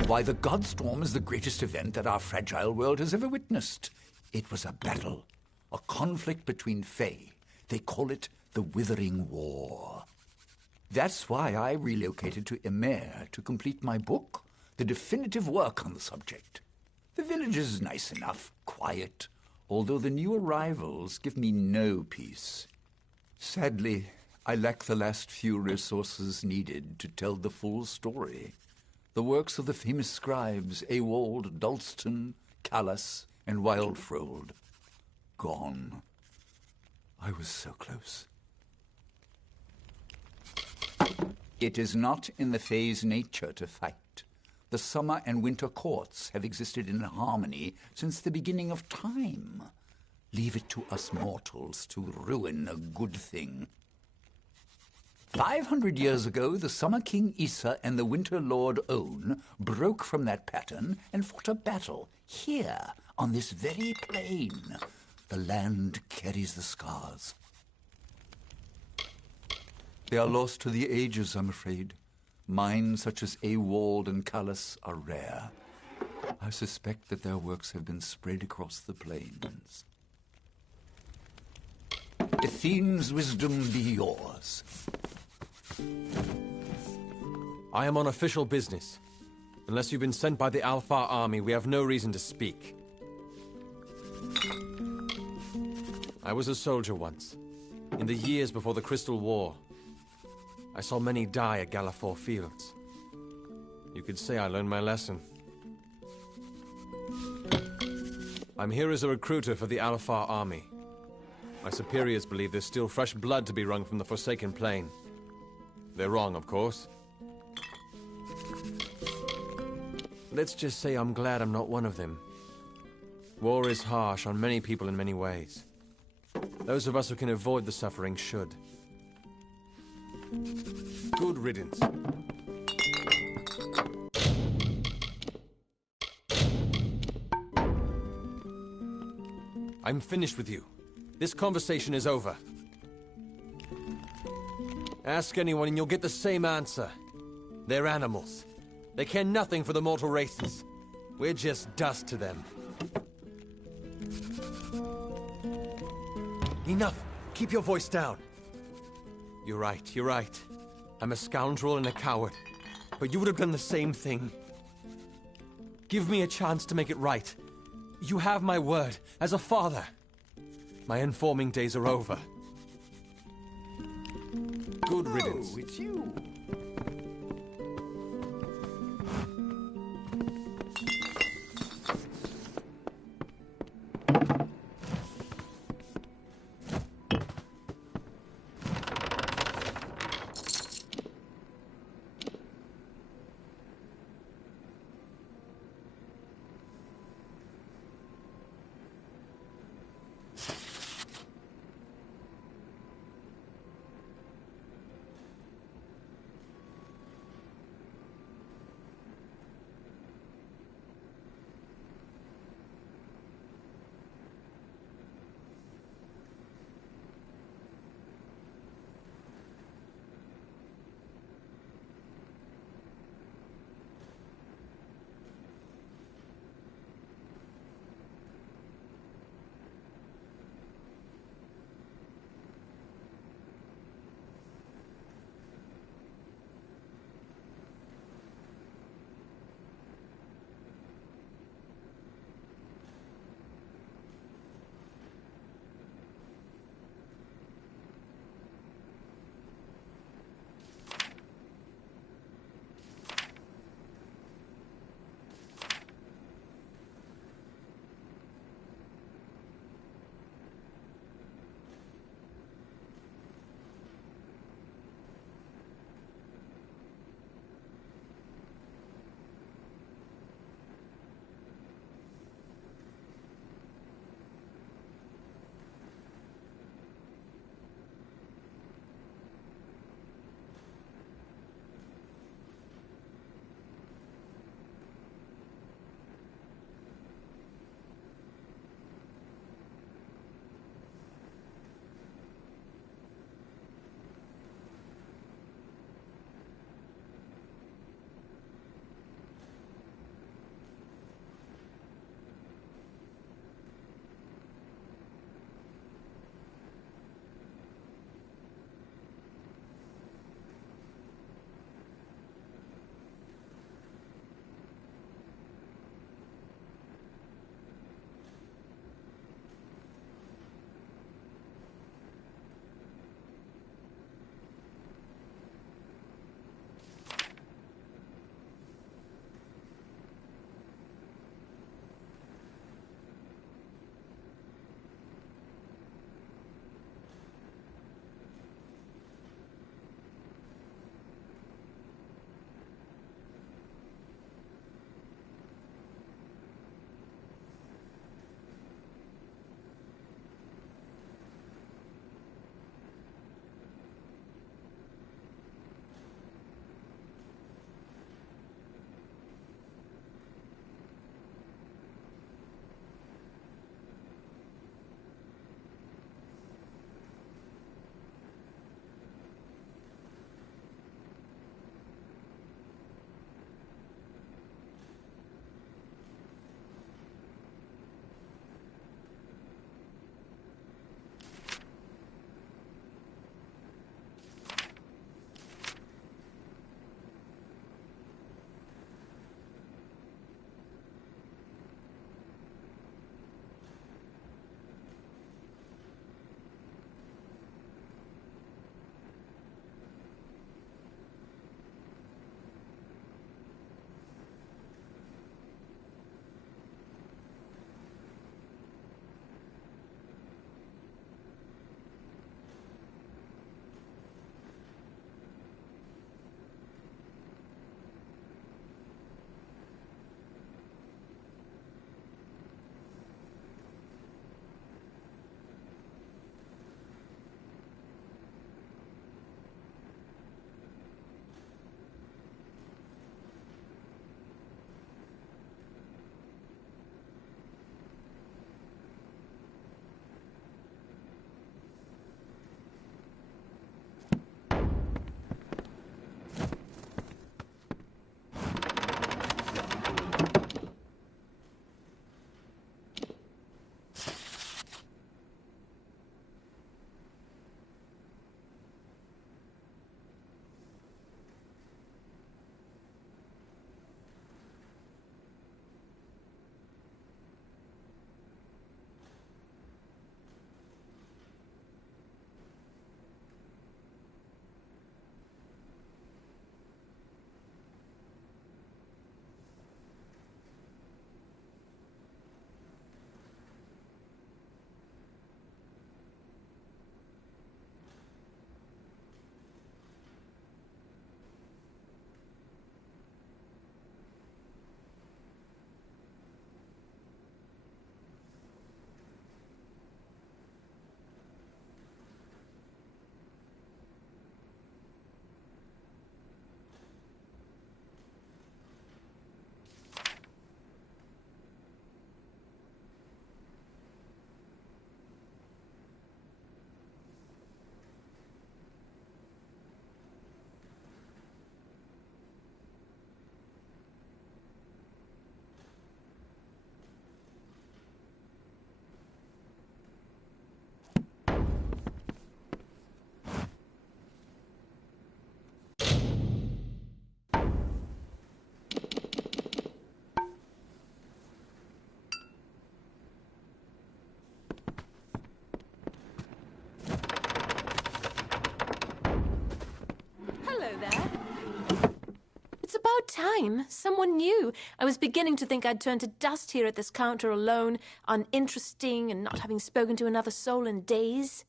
Why, the Godstorm is the greatest event that our fragile world has ever witnessed. It was a battle, a conflict between Fae. They call it the Withering War. That's why I relocated to Emer to complete my book, the definitive work on the subject. The village is nice enough, quiet, although the new arrivals give me no peace. Sadly, I lack the last few resources needed to tell the full story. The works of the famous scribes Ewald, Dalston, Callas, and Wildfrold. Gone. I was so close. It is not in the Fae's nature to fight. The summer and winter courts have existed in harmony since the beginning of time. Leave it to us mortals to ruin a good thing. 500 years ago, the Summer King Issa and the Winter Lord On broke from that pattern and fought a battle here, on this very plain. The land carries the scars. They are lost to the ages, I'm afraid. Mines such as Ewald and Callas are rare. I suspect that their works have been spread across the plains. Athene's wisdom be yours. I am on official business. Unless you've been sent by the Alfar army, we have no reason to speak. I was a soldier once, in the years before the Crystal War. I saw many die at Galafor Fields. You could say I learned my lesson. I'm here as a recruiter for the Alfar army. My superiors believe there's still fresh blood to be wrung from the Forsaken Plain. They're wrong, of course. Let's just say I'm glad I'm not one of them. War is harsh on many people in many ways. Those of us who can avoid the suffering should. Good riddance. I'm finished with you. This conversation is over. Ask anyone and you'll get the same answer. They're animals. They care nothing for the mortal races. We're just dust to them. Enough! Keep your voice down! You're right. I'm a scoundrel and a coward. But you would have done the same thing. Give me a chance to make it right. You have my word, as a father. My informing days are over. Good riddance. Oh, it's you. about time. Someone new. I was beginning to think I'd turned to dust here at this counter alone, uninteresting and not having spoken to another soul in days.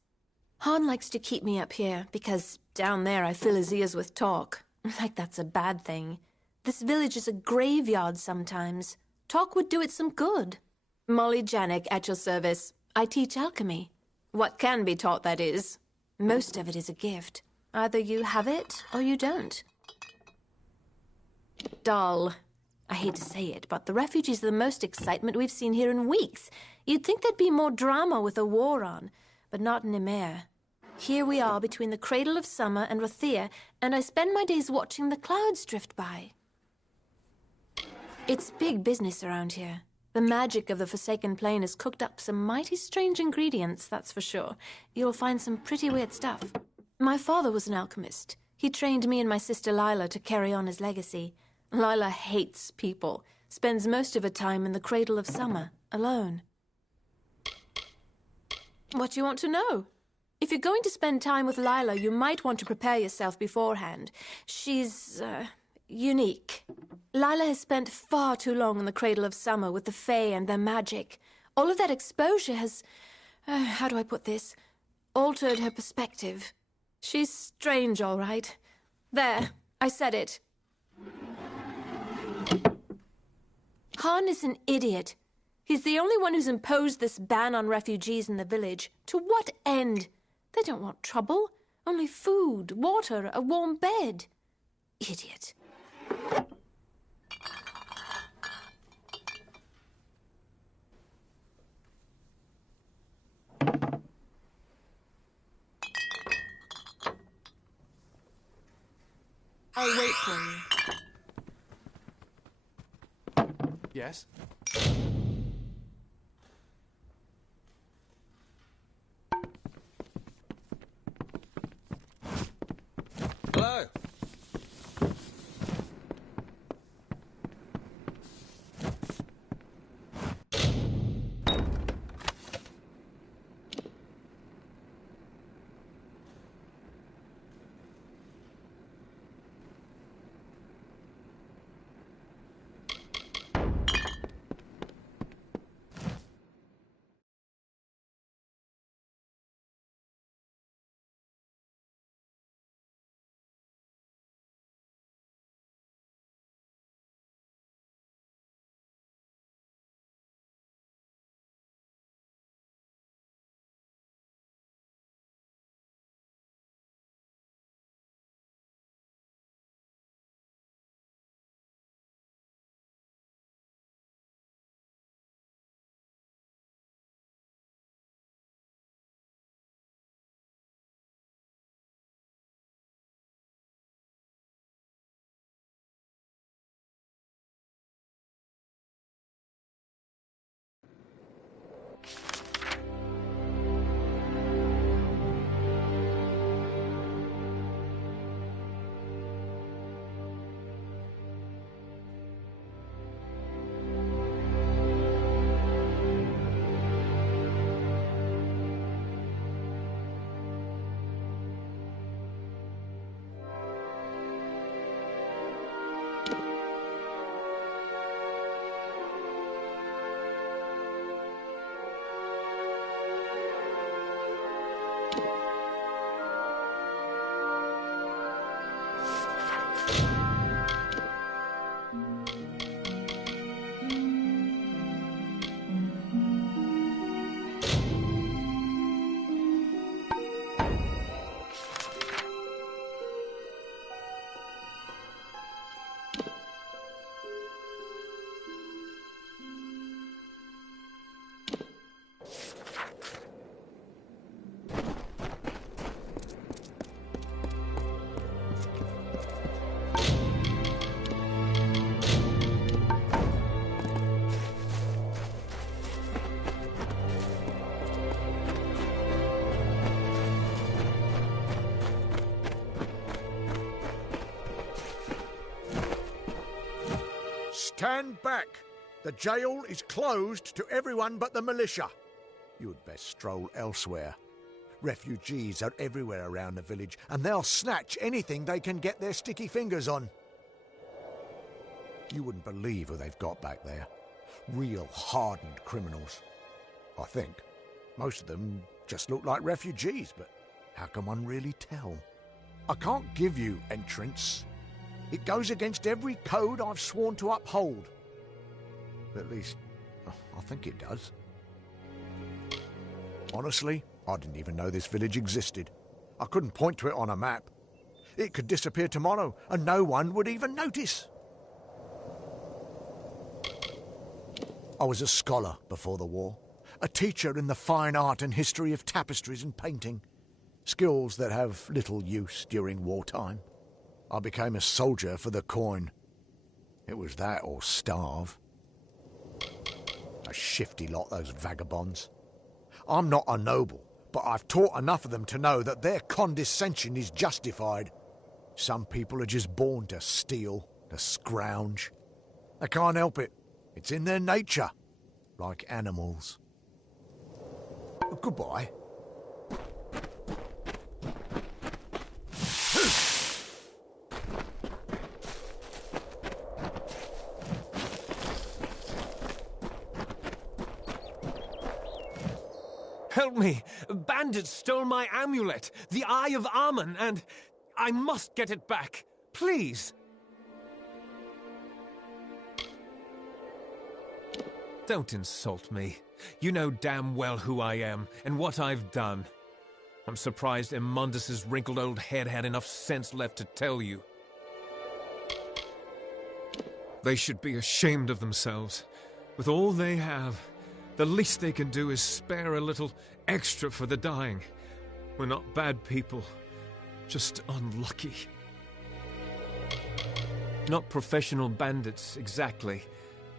Han likes to keep me up here, because down there I fill his ears with talk. Like that's a bad thing. This village is a graveyard sometimes. Talk would do it some good. Molly Janik at your service. I teach alchemy. What can be taught, that is. Most of it is a gift. Either you have it, or you don't. Dull. I hate to say it, but the refugees are the most excitement we've seen here in weeks. You'd think there'd be more drama with a war on, but not in Emir. Here we are between the cradle of summer and Rathia, and I spend my days watching the clouds drift by. It's big business around here. The magic of the Forsaken Plain has cooked up some mighty strange ingredients, that's for sure. You'll find some pretty weird stuff. My father was an alchemist. He trained me and my sister Lila to carry on his legacy. Lila hates people, spends most of her time in the cradle of summer, alone. What do you want to know? If you're going to spend time with Lila, you might want to prepare yourself beforehand. She's, unique. Lila has spent far too long in the cradle of summer with the Fae and their magic. All of that exposure has, how do I put this, altered her perspective. She's strange, all right. There, I said it. Han is an idiot. He's the only one who's imposed this ban on refugees in the village. To what end? They don't want trouble. Only food, water, a warm bed. Idiot. I'll wait for you. Yes? Hello? Stand back! The jail is closed to everyone but the militia. You'd best stroll elsewhere. Refugees are everywhere around the village, and they'll snatch anything they can get their sticky fingers on. You wouldn't believe who they've got back there. Real hardened criminals. I think. Most of them just look like refugees, but how can one really tell? I can't give you entrance. It goes against every code I've sworn to uphold. At least, I think it does. Honestly, I didn't even know this village existed. I couldn't point to it on a map. It could disappear tomorrow, and no one would even notice. I was a scholar before the war, a teacher in the fine art and history of tapestries and painting, skills that have little use during wartime. I became a soldier for the coin. It was that or starve. A shifty lot, those vagabonds. I'm not a noble, but I've taught enough of them to know that their condescension is justified. Some people are just born to steal, to scrounge. They can't help it. It's in their nature, like animals. Goodbye. Help me! Bandits stole my amulet, the Eye of Amun, and I must get it back. Please! Don't insult me. You know damn well who I am, and what I've done. I'm surprised Immundus's wrinkled old head had enough sense left to tell you. They should be ashamed of themselves. With all they have, the least they can do is spare a little extra for the dying. We're not bad people, just unlucky. Not professional bandits, exactly,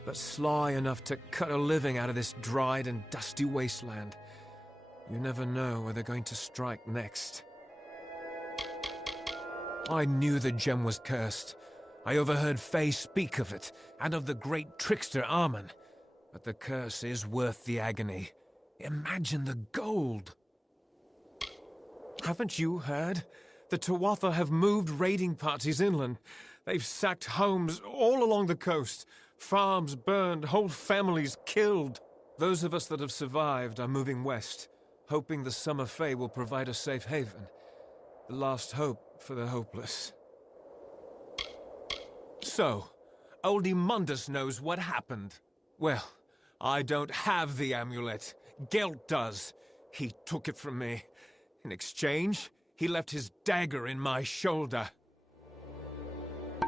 but sly enough to cut a living out of this dried and dusty wasteland. You never know where they're going to strike next. I knew the gem was cursed. I overheard Faye speak of it, and of the great trickster Amun. But the curse is worth the agony. Imagine the gold! Haven't you heard? The Tuatha have moved raiding parties inland. They've sacked homes all along the coast. Farms burned, whole families killed. Those of us that have survived are moving west, hoping the Summer Fae will provide a safe haven. The last hope for the hopeless. So, old Immundus knows what happened. Well, I don't have the amulet. Gelt does. He took it from me. In exchange, he left his dagger in my shoulder.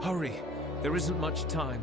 Hurry, there isn't much time.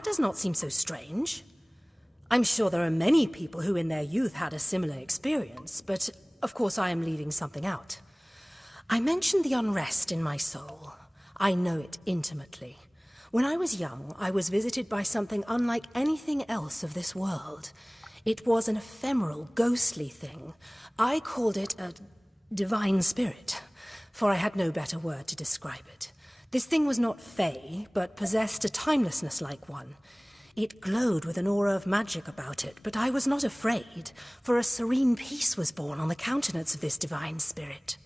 That does not seem so strange. I'm sure there are many people who in their youth had a similar experience, but of course I am leaving something out. I mentioned the unrest in my soul. I know it intimately. When I was young, I was visited by something unlike anything else of this world. It was an ephemeral, ghostly thing. I called it a divine spirit, for I had no better word to describe it. This thing was not fey, but possessed a timelessness like one. It glowed with an aura of magic about it, but I was not afraid, for a serene peace was born on the countenance of this divine spirit.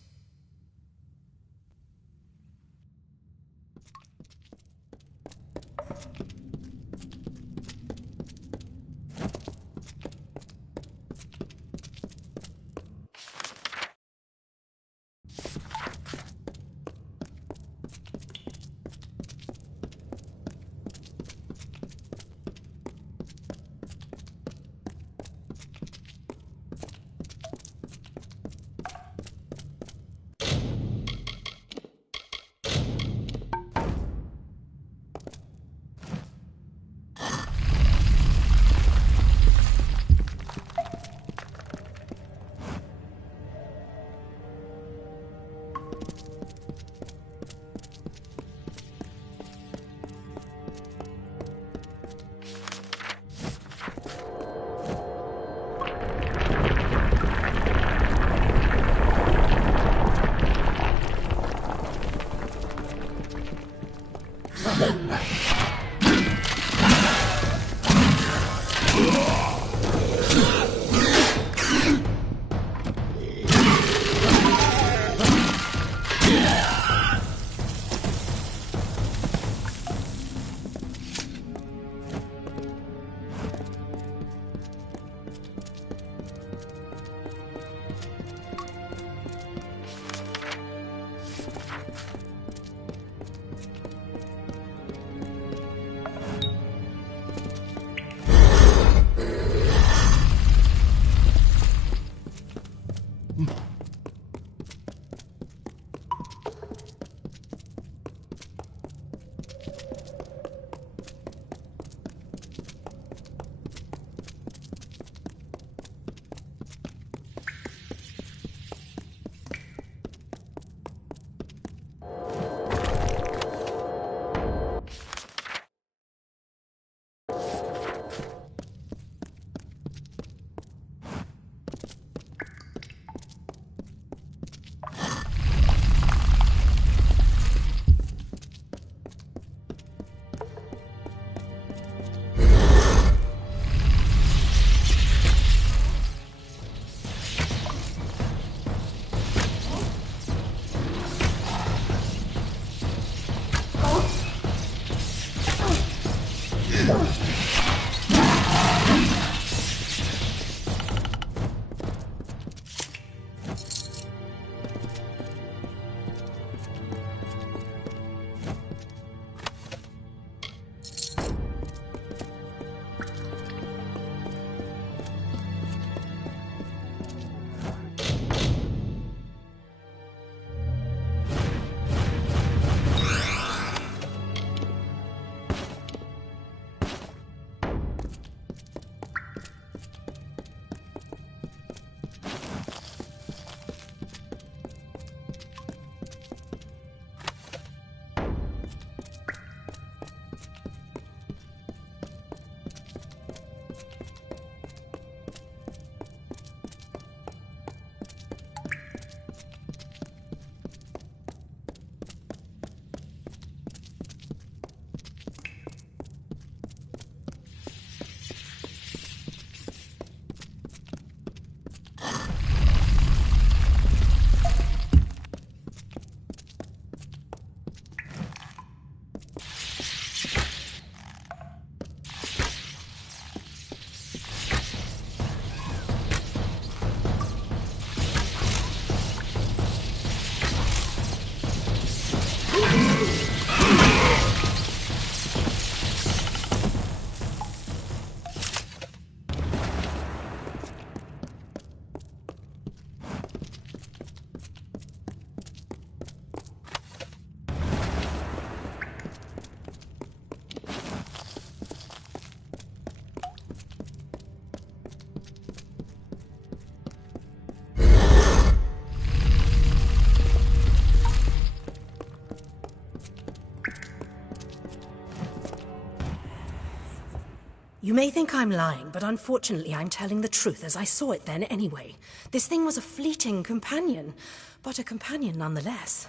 You may think I'm lying, but unfortunately I'm telling the truth as I saw it then anyway. This thing was a fleeting companion, but a companion nonetheless.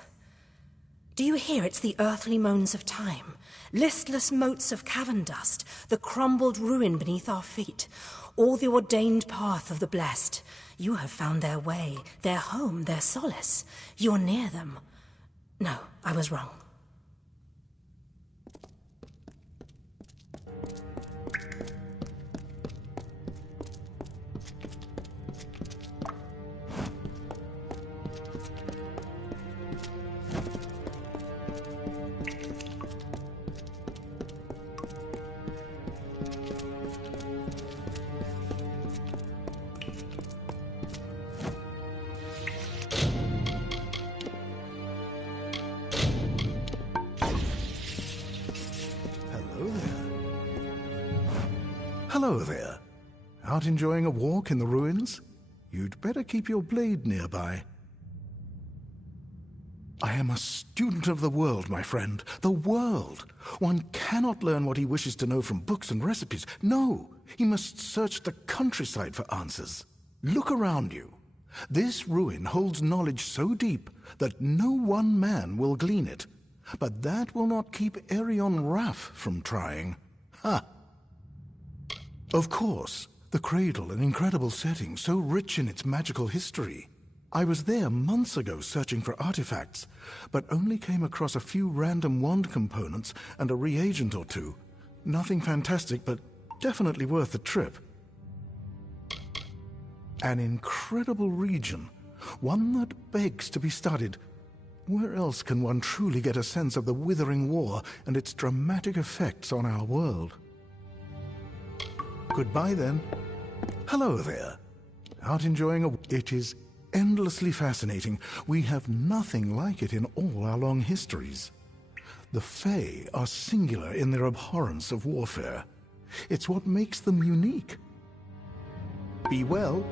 Do you hear? It's the earthly moans of time. Listless motes of cavern dust, the crumbled ruin beneath our feet. All the ordained path of the blessed. You have found their way, their home, their solace. You're near them. No, I was wrong. Hello there. Out enjoying a walk in the ruins? You'd better keep your blade nearby. I am a student of the world, my friend. The world. One cannot learn what he wishes to know from books and recipes. No, he must search the countryside for answers. Look around you. This ruin holds knowledge so deep that no one man will glean it. But that will not keep Erion Raff from trying. Ha! Of course, the Cradle, an incredible setting, so rich in its magical history. I was there months ago searching for artifacts, but only came across a few random wand components and a reagent or two. Nothing fantastic, but definitely worth the trip. An incredible region, one that begs to be studied. Where else can one truly get a sense of the Withering War and its dramatic effects on our world? Goodbye, then. Hello there. Out enjoying a... It is endlessly fascinating. We have nothing like it in all our long histories. The Fae are singular in their abhorrence of warfare. It's what makes them unique. Be well.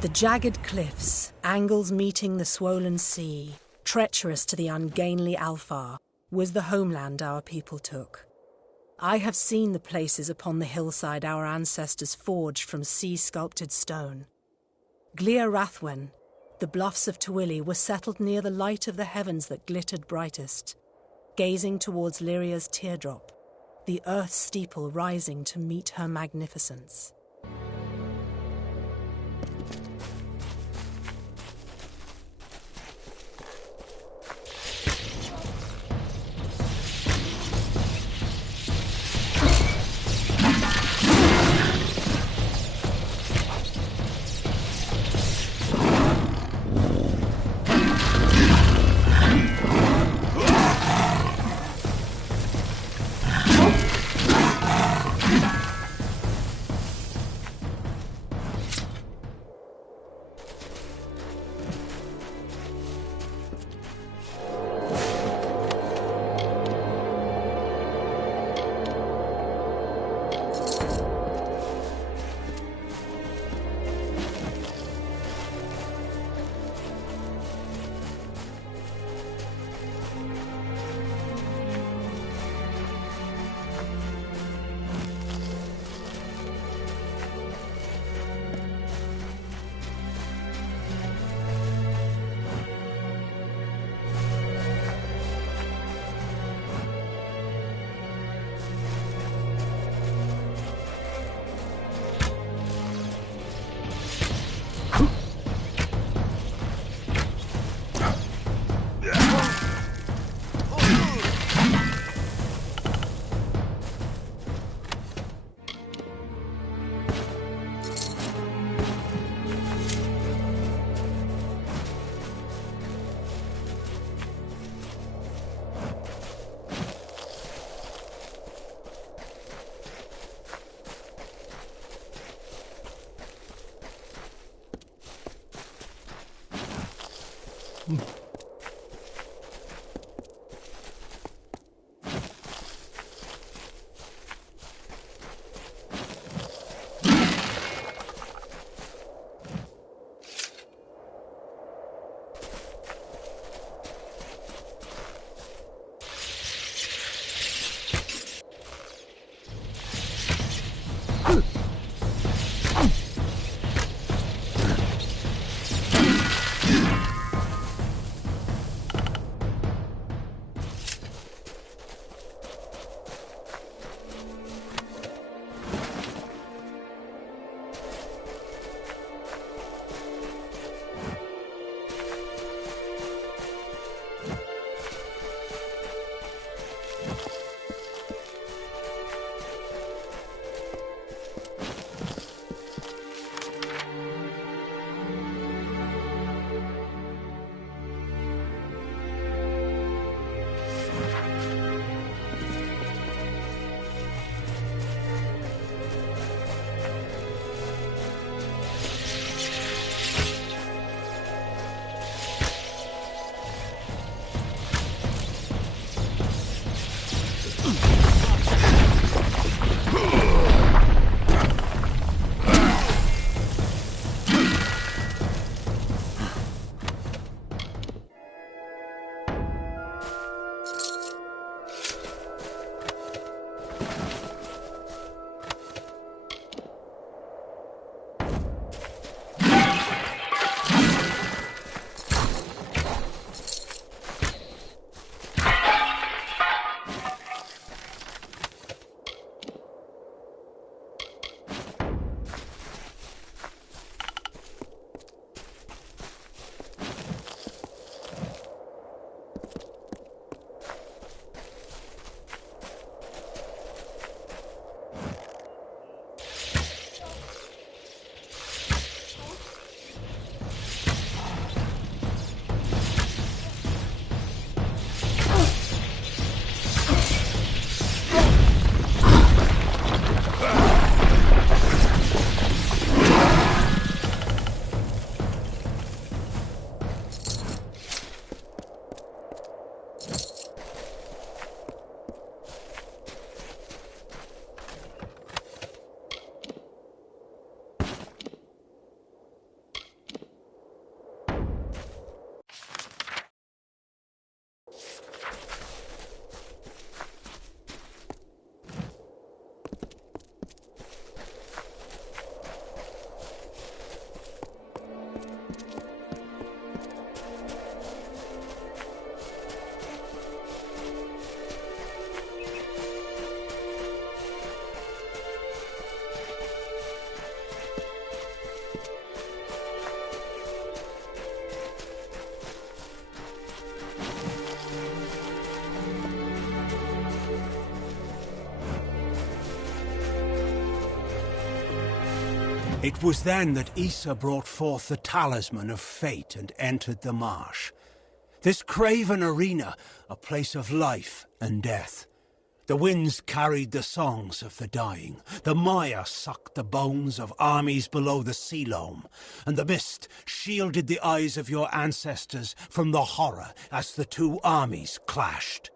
The jagged cliffs, angles meeting the swollen sea, treacherous to the ungainly Alfar, was the homeland our people took. I have seen the places upon the hillside our ancestors forged from sea-sculpted stone. Glir Rathwen, the bluffs of Tawili, were settled near the light of the heavens that glittered brightest, gazing towards Lyria's teardrop, the earth steeple rising to meet her magnificence. It was then that Issa brought forth the talisman of fate and entered the marsh. This craven arena, a place of life and death. The winds carried the songs of the dying. The mire sucked the bones of armies below the sea loam. And the mist shielded the eyes of your ancestors from the horror as the two armies clashed.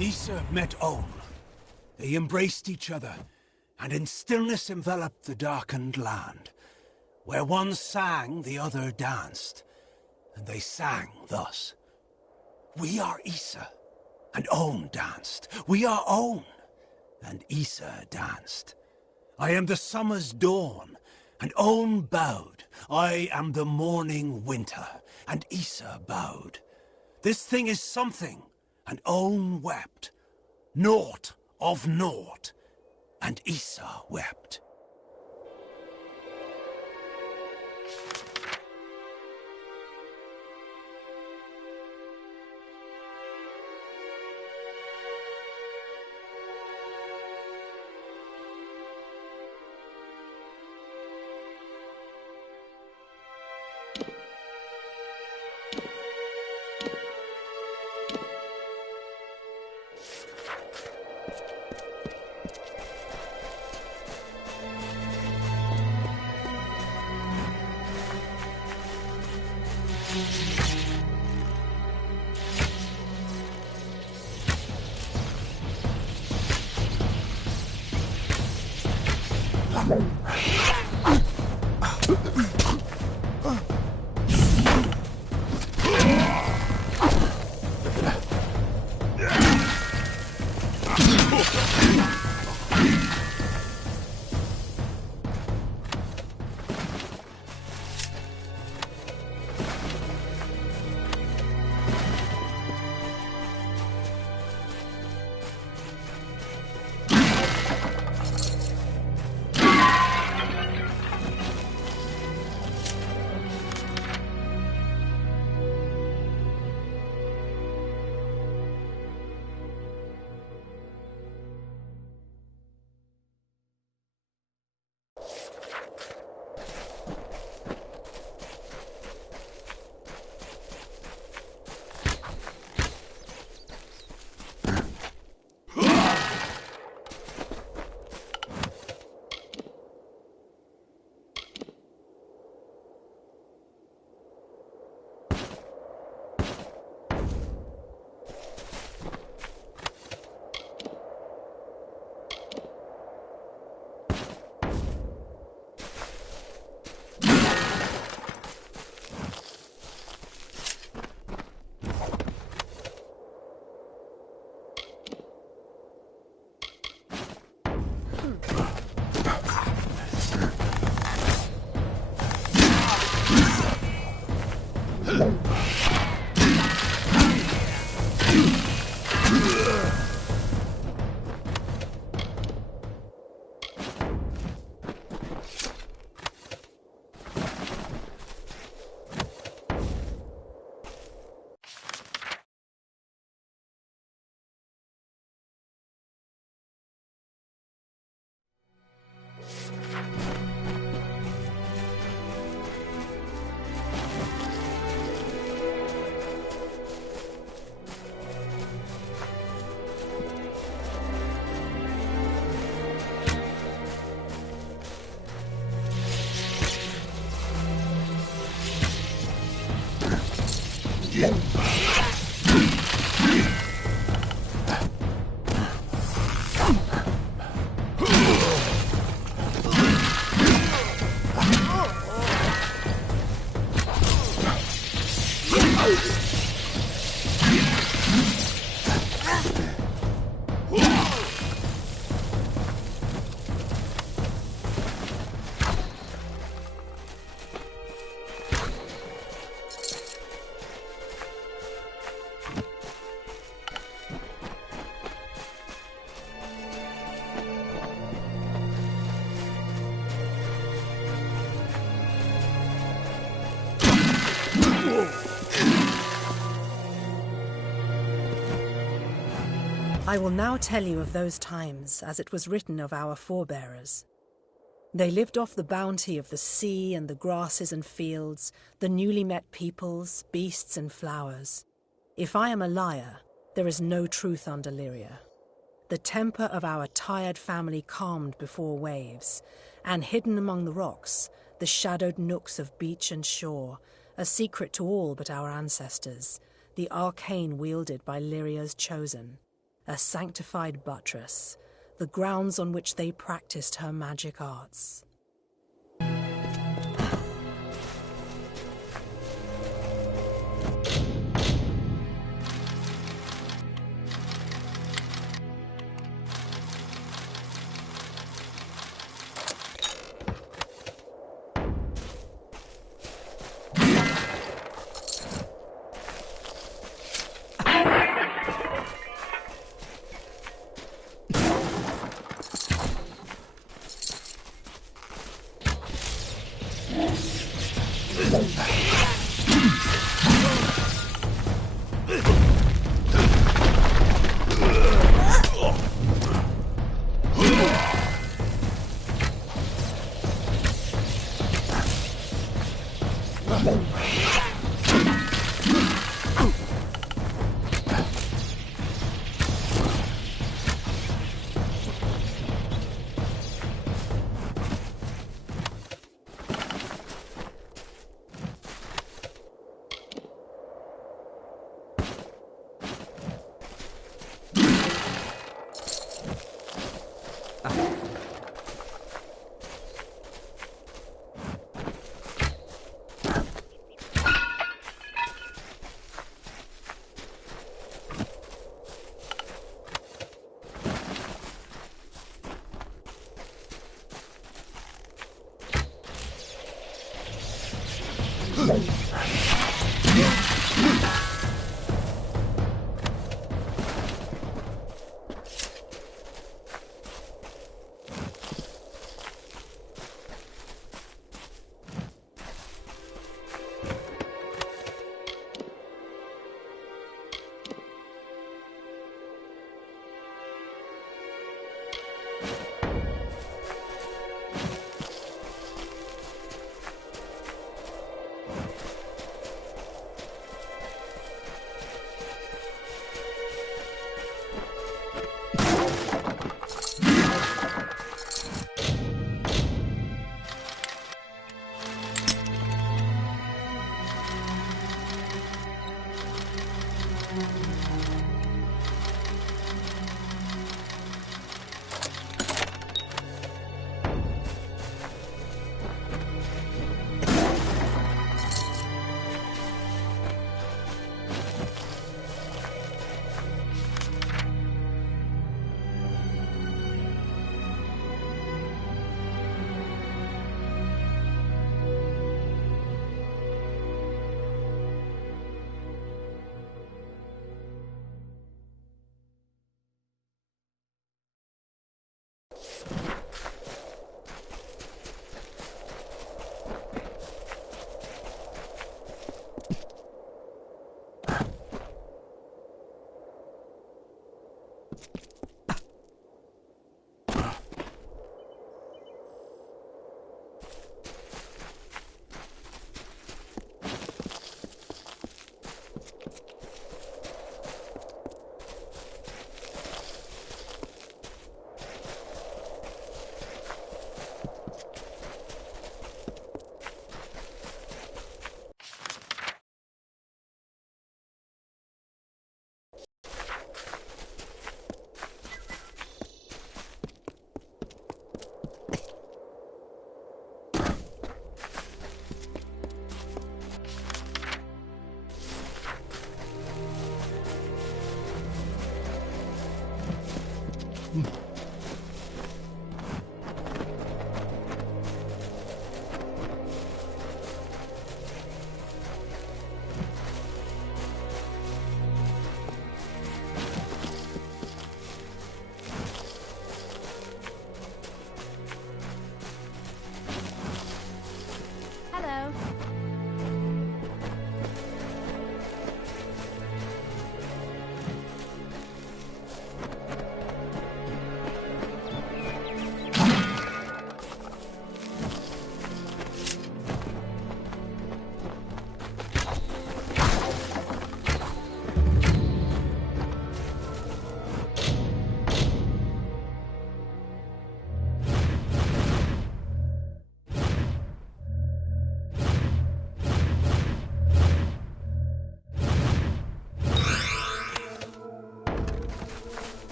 Issa met Own. They embraced each other, and in stillness enveloped the darkened land. Where one sang, the other danced, and they sang thus. We are Issa, and Own danced. We are Own, and Issa danced. I am the summer's dawn, And On bowed, I am the morning winter, and Issa bowed. This thing is something, and On wept. Naught of naught, and Issa wept. I will now tell you of those times as it was written of our forebearers. They lived off the bounty of the sea and the grasses and fields, the newly met peoples, beasts and flowers. If I am a liar, there is no truth under Lyria. The temper of our tired family calmed before waves, and hidden among the rocks, the shadowed nooks of beach and shore, a secret to all but our ancestors, the arcane wielded by Lyria's chosen, a sanctified buttress, the grounds on which they practiced her magic arts.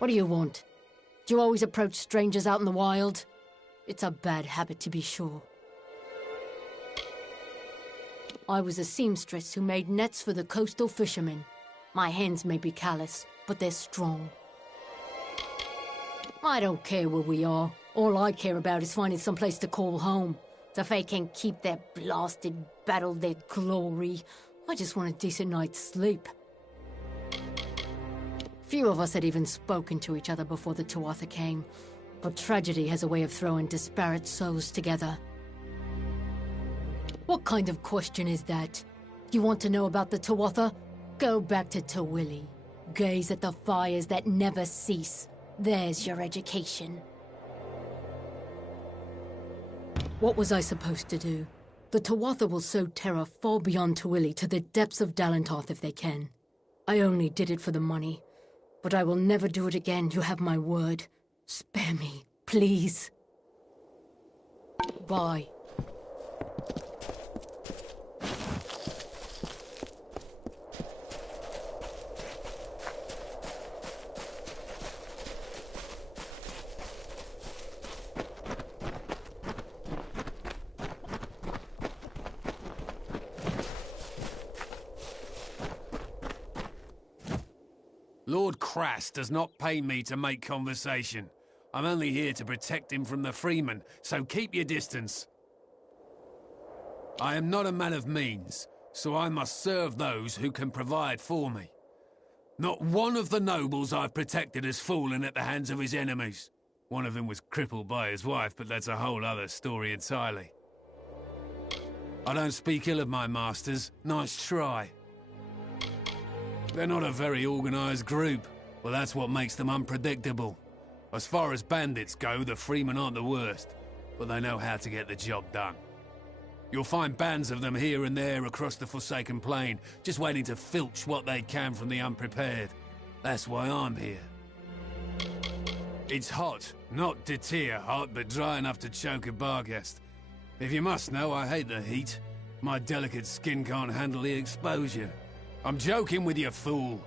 What do you want? Do you always approach strangers out in the wild? It's a bad habit, to be sure. I was a seamstress who made nets for the coastal fishermen. My hands may be callous, but they're strong. I don't care where we are. All I care about is finding someplace to call home. So if they can keep their blasted battle their glory, I just want a decent night's sleep. Few of us had even spoken to each other before the Tuatha came, but tragedy has a way of throwing disparate souls together. What kind of question is that? You want to know about the Tuatha? Go back to Tawili. Gaze at the fires that never cease. There's your education. What was I supposed to do? The Tuatha will sow terror far beyond Tawili to the depths of Dalentarth if they can. I only did it for the money. But I will never do it again, you have my word. Spare me, please. Bye. Lord Crass does not pay me to make conversation. I'm only here to protect him from the Freeman, so keep your distance. I am not a man of means, so I must serve those who can provide for me. Not one of the nobles I've protected has fallen at the hands of his enemies. One of them was crippled by his wife, but that's a whole other story entirely. I don't speak ill of my masters. Nice try. They're not a very organized group. Well, that's what makes them unpredictable. As far as bandits go, the Freemen aren't the worst, but they know how to get the job done. You'll find bands of them here and there across the Forsaken Plain, just waiting to filch what they can from the unprepared. That's why I'm here. It's hot, not Detir hot, but dry enough to choke a barghest. If you must know, I hate the heat. My delicate skin can't handle the exposure. I'm joking with you, fool.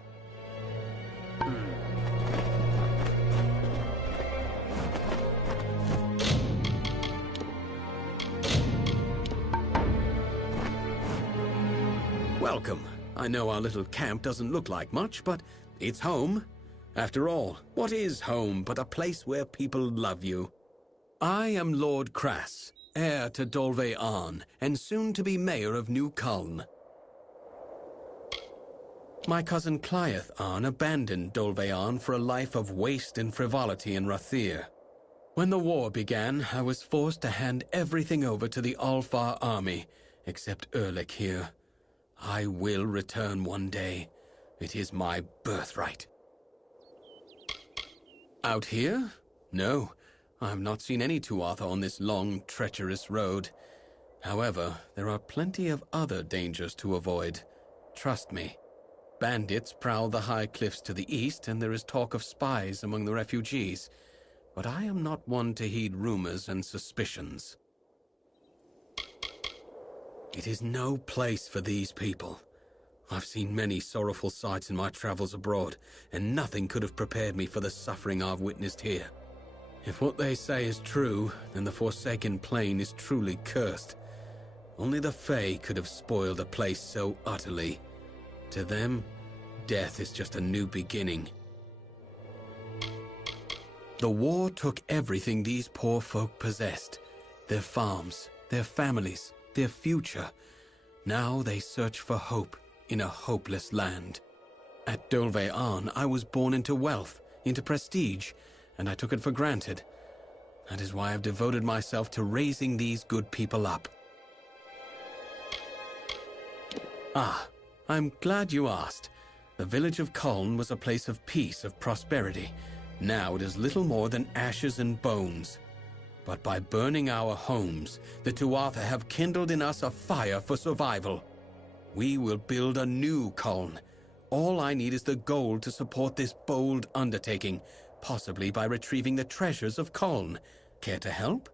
Welcome. I know our little camp doesn't look like much, but it's home. After all, what is home but a place where people love you? I am Lord Crass, heir to Dolve Arn, and soon to be mayor of New Culn. My cousin Cliath Arn abandoned Dolve Arn for a life of waste and frivolity in Rathir. When the war began, I was forced to hand everything over to the Alfar army, except Erlich here. I will return one day. It is my birthright. Out here? No, I have not seen any Tuatha on this long, treacherous road. However, there are plenty of other dangers to avoid. Trust me. Bandits prowl the high cliffs to the east, and there is talk of spies among the refugees. But I am not one to heed rumors and suspicions. It is no place for these people. I've seen many sorrowful sights in my travels abroad, and nothing could have prepared me for the suffering I've witnessed here. If what they say is true, then the Forsaken Plain is truly cursed. Only the Fae could have spoiled a place so utterly. To them, death is just a new beginning. The war took everything these poor folk possessed. Their farms, their families, their future. Now they search for hope in a hopeless land. At Dolve Arn, I was born into wealth, into prestige, and I took it for granted. That is why I've devoted myself to raising these good people up. Ah, I'm glad you asked. The village of Culn was a place of peace, of prosperity. Now it is little more than ashes and bones. But by burning our homes, the Tuatha have kindled in us a fire for survival. We will build a new Culn. All I need is the gold to support this bold undertaking, possibly by retrieving the treasures of Culn. Care to help?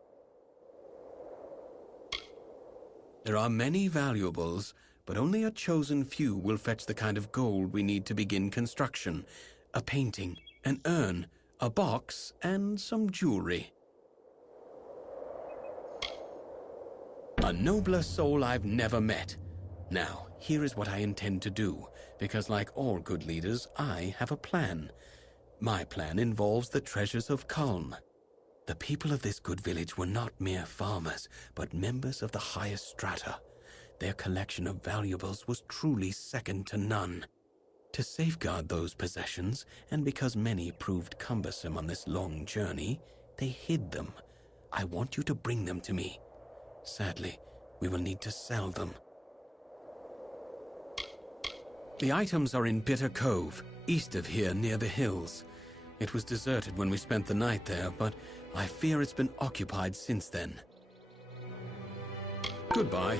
There are many valuables, but only a chosen few will fetch the kind of gold we need to begin construction. A painting, an urn, a box, and some jewelry. A nobler soul I've never met. Now, here is what I intend to do, because like all good leaders, I have a plan. My plan involves the treasures of Kulm. The people of this good village were not mere farmers, but members of the highest strata. Their collection of valuables was truly second to none. To safeguard those possessions, and because many proved cumbersome on this long journey, they hid them. I want you to bring them to me. Sadly, we will need to sell them. The items are in Bitter Cove, east of here near the hills. It was deserted when we spent the night there, but I fear it's been occupied since then. Goodbye.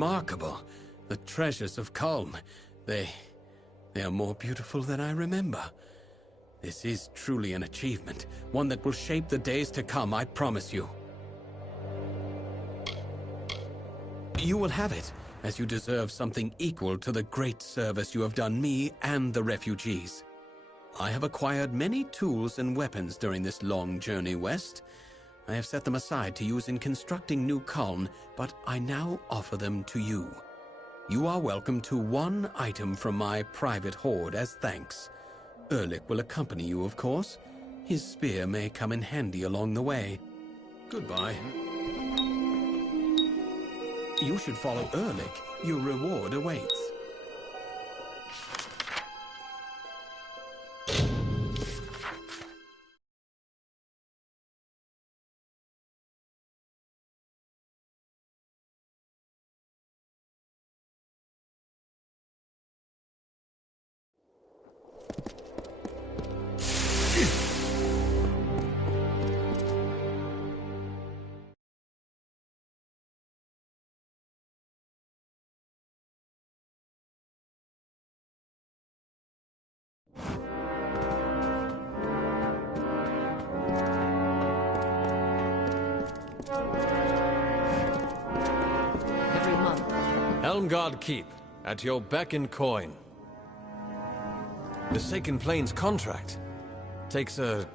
remarkable. The treasures of Culm. They are more beautiful than I remember. This is truly an achievement, one that will shape the days to come, I promise you. You will have it, as you deserve something equal to the great service you have done me and the refugees. I have acquired many tools and weapons during this long journey west. I have set them aside to use in constructing New Culm, but I now offer them to you. You are welcome to one item from my private hoard as thanks. Erlich will accompany you, of course. His spear may come in handy along the way. Goodbye. You should follow Erlich. Your reward awaits. Helmgard Keep, at your beck and coin. The Forsaken Plains contract takes a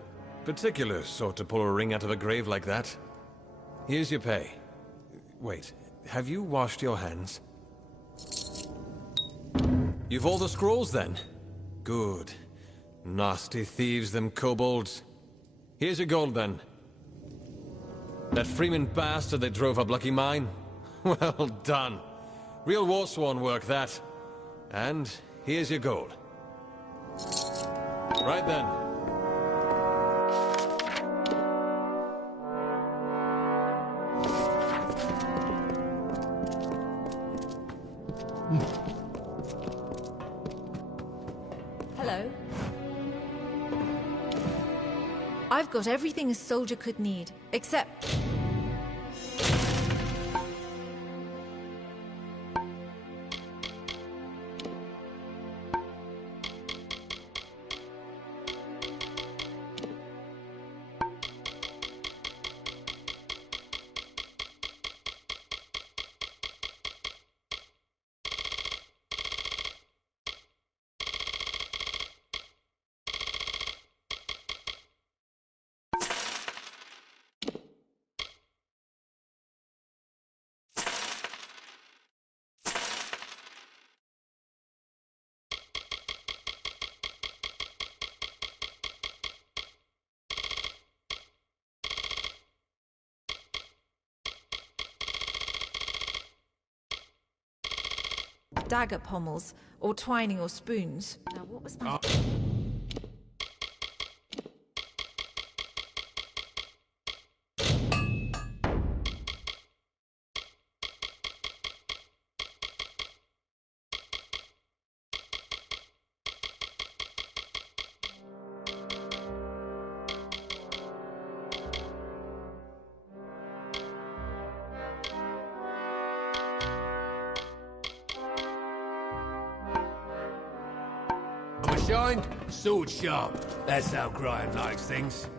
particular sort to pull a ring out of a grave like that. Here's your pay. Wait, have you washed your hands? You've all the scrolls then? Good. Nasty thieves, them kobolds. Here's your gold then. That Freeman bastard that drove up Lucky Mine? Well done. Real Warsworn work, that. And here's your gold. Right then. Hello. I've got everything a soldier could need, except... dagger pommels, or twining or spoons. Now, what was my... Shine, sword sharp. That's how Graham likes things.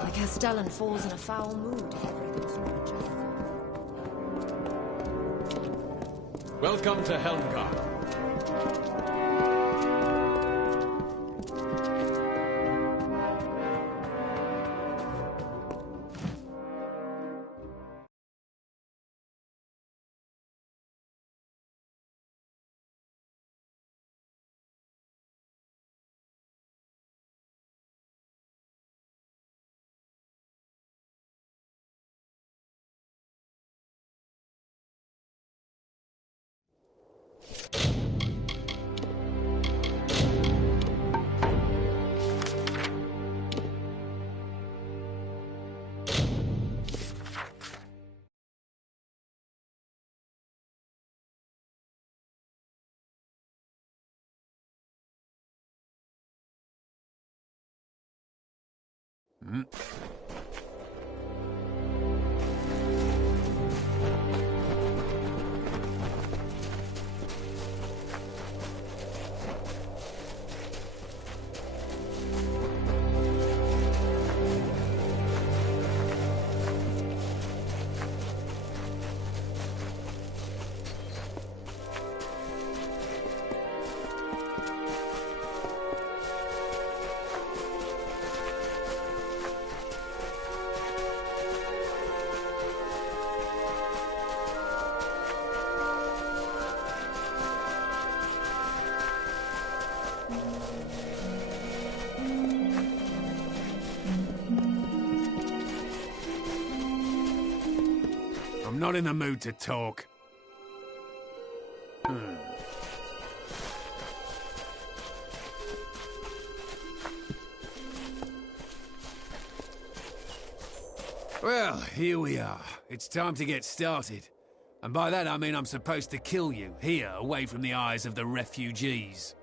The Castellan falls in a foul mood if everything's not just... Welcome to Helmgard. I'm not in the mood to talk. Well, here we are. It's time to get started. And by that I mean I'm supposed to kill you, here, away from the eyes of the refugees.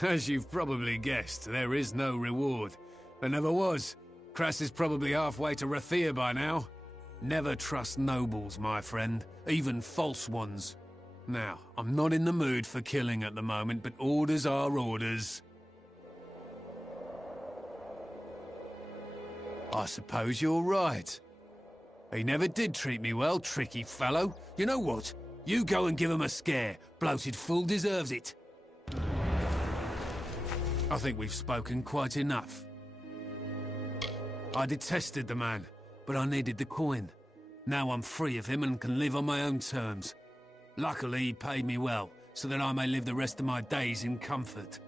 As you've probably guessed, there is no reward. There never was. Kras is probably halfway to Rathir by now. Never trust nobles, my friend, even false ones. Now, I'm not in the mood for killing at the moment, but orders are orders. I suppose you're right. He never did treat me well, tricky fellow. You know what? You go and give him a scare. Bloated fool deserves it. I think we've spoken quite enough. I detested the man, but I needed the coin. Now I'm free of him and can live on my own terms. Luckily, he paid me well, so that I may live the rest of my days in comfort.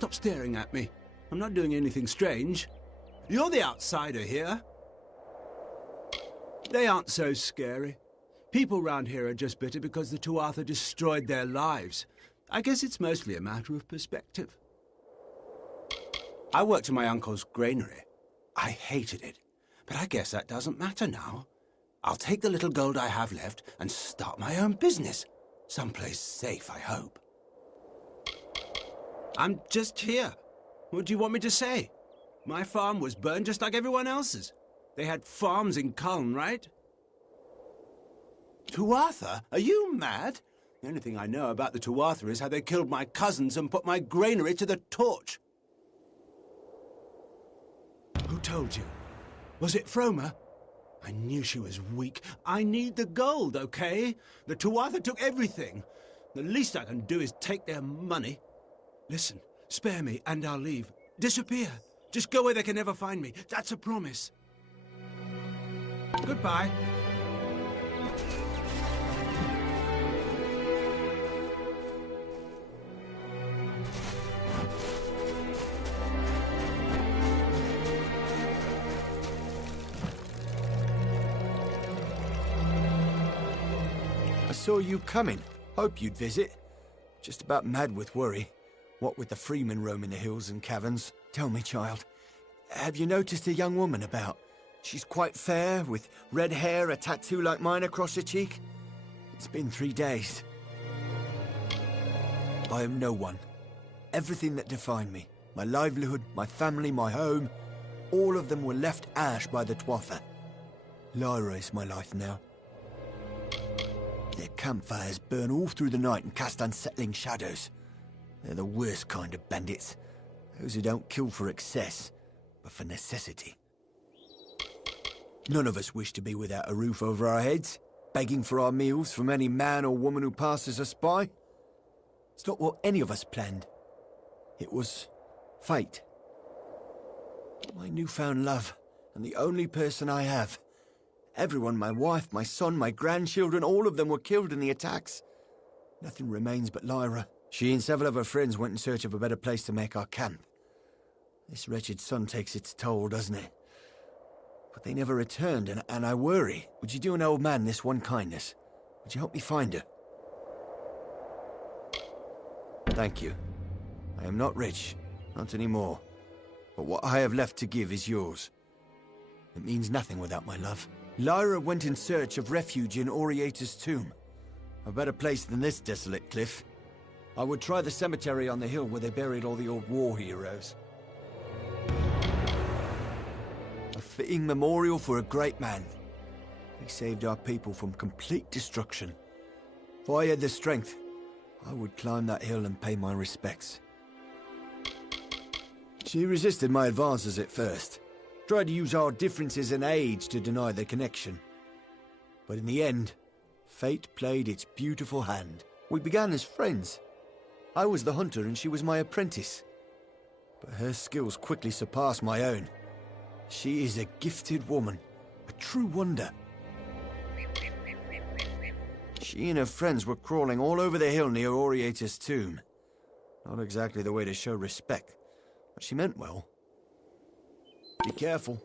stop staring at me. I'm not doing anything strange. You're the outsider here. They aren't so scary. People round here are just bitter because the Tuatha destroyed their lives. I guess it's mostly a matter of perspective. I worked in my uncle's granary. I hated it, but I guess that doesn't matter now. I'll take the little gold I have left and start my own business. Someplace safe, I hope. I'm just here. What do you want me to say? My farm was burned just like everyone else's. They had farms in Culm, right? Tuatha? Are you mad? The only thing I know about the Tuatha is how they killed my cousins and put my granary to the torch. Who told you? Was it Froma? I knew she was weak. I need the gold, okay? The Tuatha took everything. The least I can do is take their money. Listen, spare me and I'll leave. Disappear. Just go where they can never find me. That's a promise. Goodbye. I saw you coming. Hope you'd visit. Just about mad with worry. What with the freemen roaming the hills and caverns. Tell me, child, have you noticed a young woman about? She's quite fair, with red hair, a tattoo like mine across her cheek. It's been 3 days. I am no one. Everything that defined me, my livelihood, my family, my home, all of them were left ash by the Tuatha. Lyra is my life now. Their campfires burn all through the night and cast unsettling shadows. They're the worst kind of bandits. Those who don't kill for excess, but for necessity. None of us wish to be without a roof over our heads, begging for our meals from any man or woman who passes us by. It's not what any of us planned. It was fate. My newfound love, and the only person I have. Everyone, my wife, my son, my grandchildren, all of them were killed in the attacks. Nothing remains but Lyra. She and several of her friends went in search of a better place to make our camp. This wretched sun takes its toll, doesn't it? But they never returned, and I worry. Would you do an old man this one kindness? Would you help me find her? Thank you. I am not rich, not anymore. But what I have left to give is yours. It means nothing without my love. Lyra went in search of refuge in Oriata's tomb. A better place than this desolate cliff. I would try the cemetery on the hill where they buried all the old war heroes. A fitting memorial for a great man. He saved our people from complete destruction. If I had the strength, I would climb that hill and pay my respects. She resisted my advances at first. Tried to use our differences in age to deny the connection. But in the end, fate played its beautiful hand. We began as friends. I was the hunter and she was my apprentice. But her skills quickly surpassed my own. She is a gifted woman, a true wonder. She and her friends were crawling all over the hill near Oriata's tomb. Not exactly the way to show respect, but she meant well. Be careful.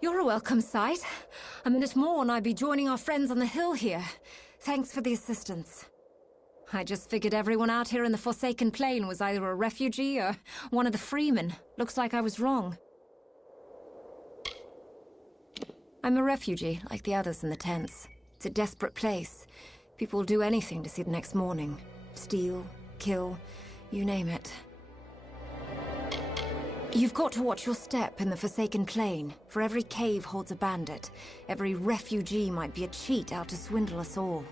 You're a welcome sight. A minute more and I'd be joining our friends on the hill here. Thanks for the assistance. I just figured everyone out here in the Forsaken Plain was either a refugee or one of the freemen. Looks like I was wrong. I'm a refugee, like the others in the tents. It's a desperate place. People will do anything to see the next morning. Steal, kill, you name it. You've got to watch your step in the Forsaken Plain, for every cave holds a bandit. Every refugee might be a cheat out to swindle us all.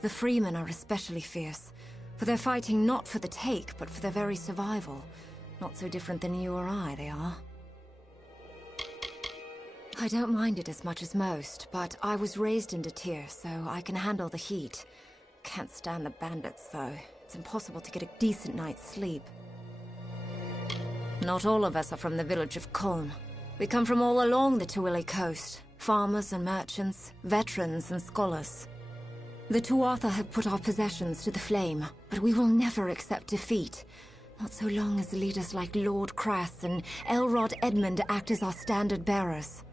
The freemen are especially fierce, for they're fighting not for the take, but for their very survival. Not so different than you or I, they are. I don't mind it as much as most, but I was raised in Tyr, so I can handle the heat. Can't stand the bandits, though. It's impossible to get a decent night's sleep. Not all of us are from the village of Kolm. We come from all along the Tawili coast. Farmers and merchants, veterans and scholars. The Tuatha have put our possessions to the flame, but we will never accept defeat. Not so long as leaders like Lord Crass and Elrod Edmund act as our standard bearers.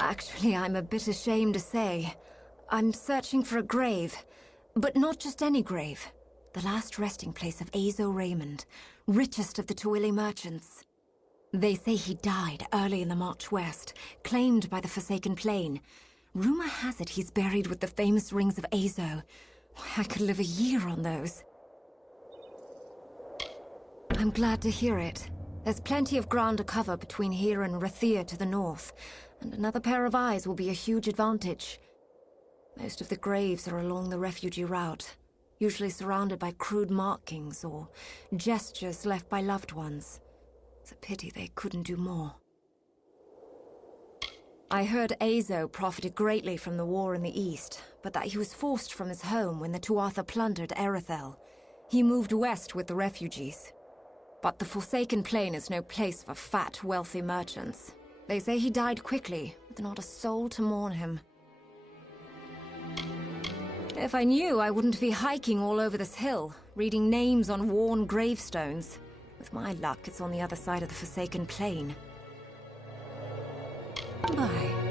Actually, I'm a bit ashamed to say. I'm searching for a grave, but not just any grave. The last resting place of Azo Raymond, richest of the Twili merchants. They say he died early in the march west, claimed by the Forsaken Plain. Rumor has it he's buried with the famous rings of Azo. I could live a year on those. I'm glad to hear it. There's plenty of ground to cover between here and Rathir to the north, and another pair of eyes will be a huge advantage. Most of the graves are along the refugee route, usually surrounded by crude markings or gestures left by loved ones. It's a pity they couldn't do more. I heard Azo profited greatly from the war in the east, but that he was forced from his home when the Tuatha plundered Erethel. He moved west with the refugees. But the Forsaken Plain is no place for fat, wealthy merchants. They say he died quickly, with not a soul to mourn him. If I knew, I wouldn't be hiking all over this hill, reading names on worn gravestones. With my luck, it's on the other side of the Forsaken Plain. Bye.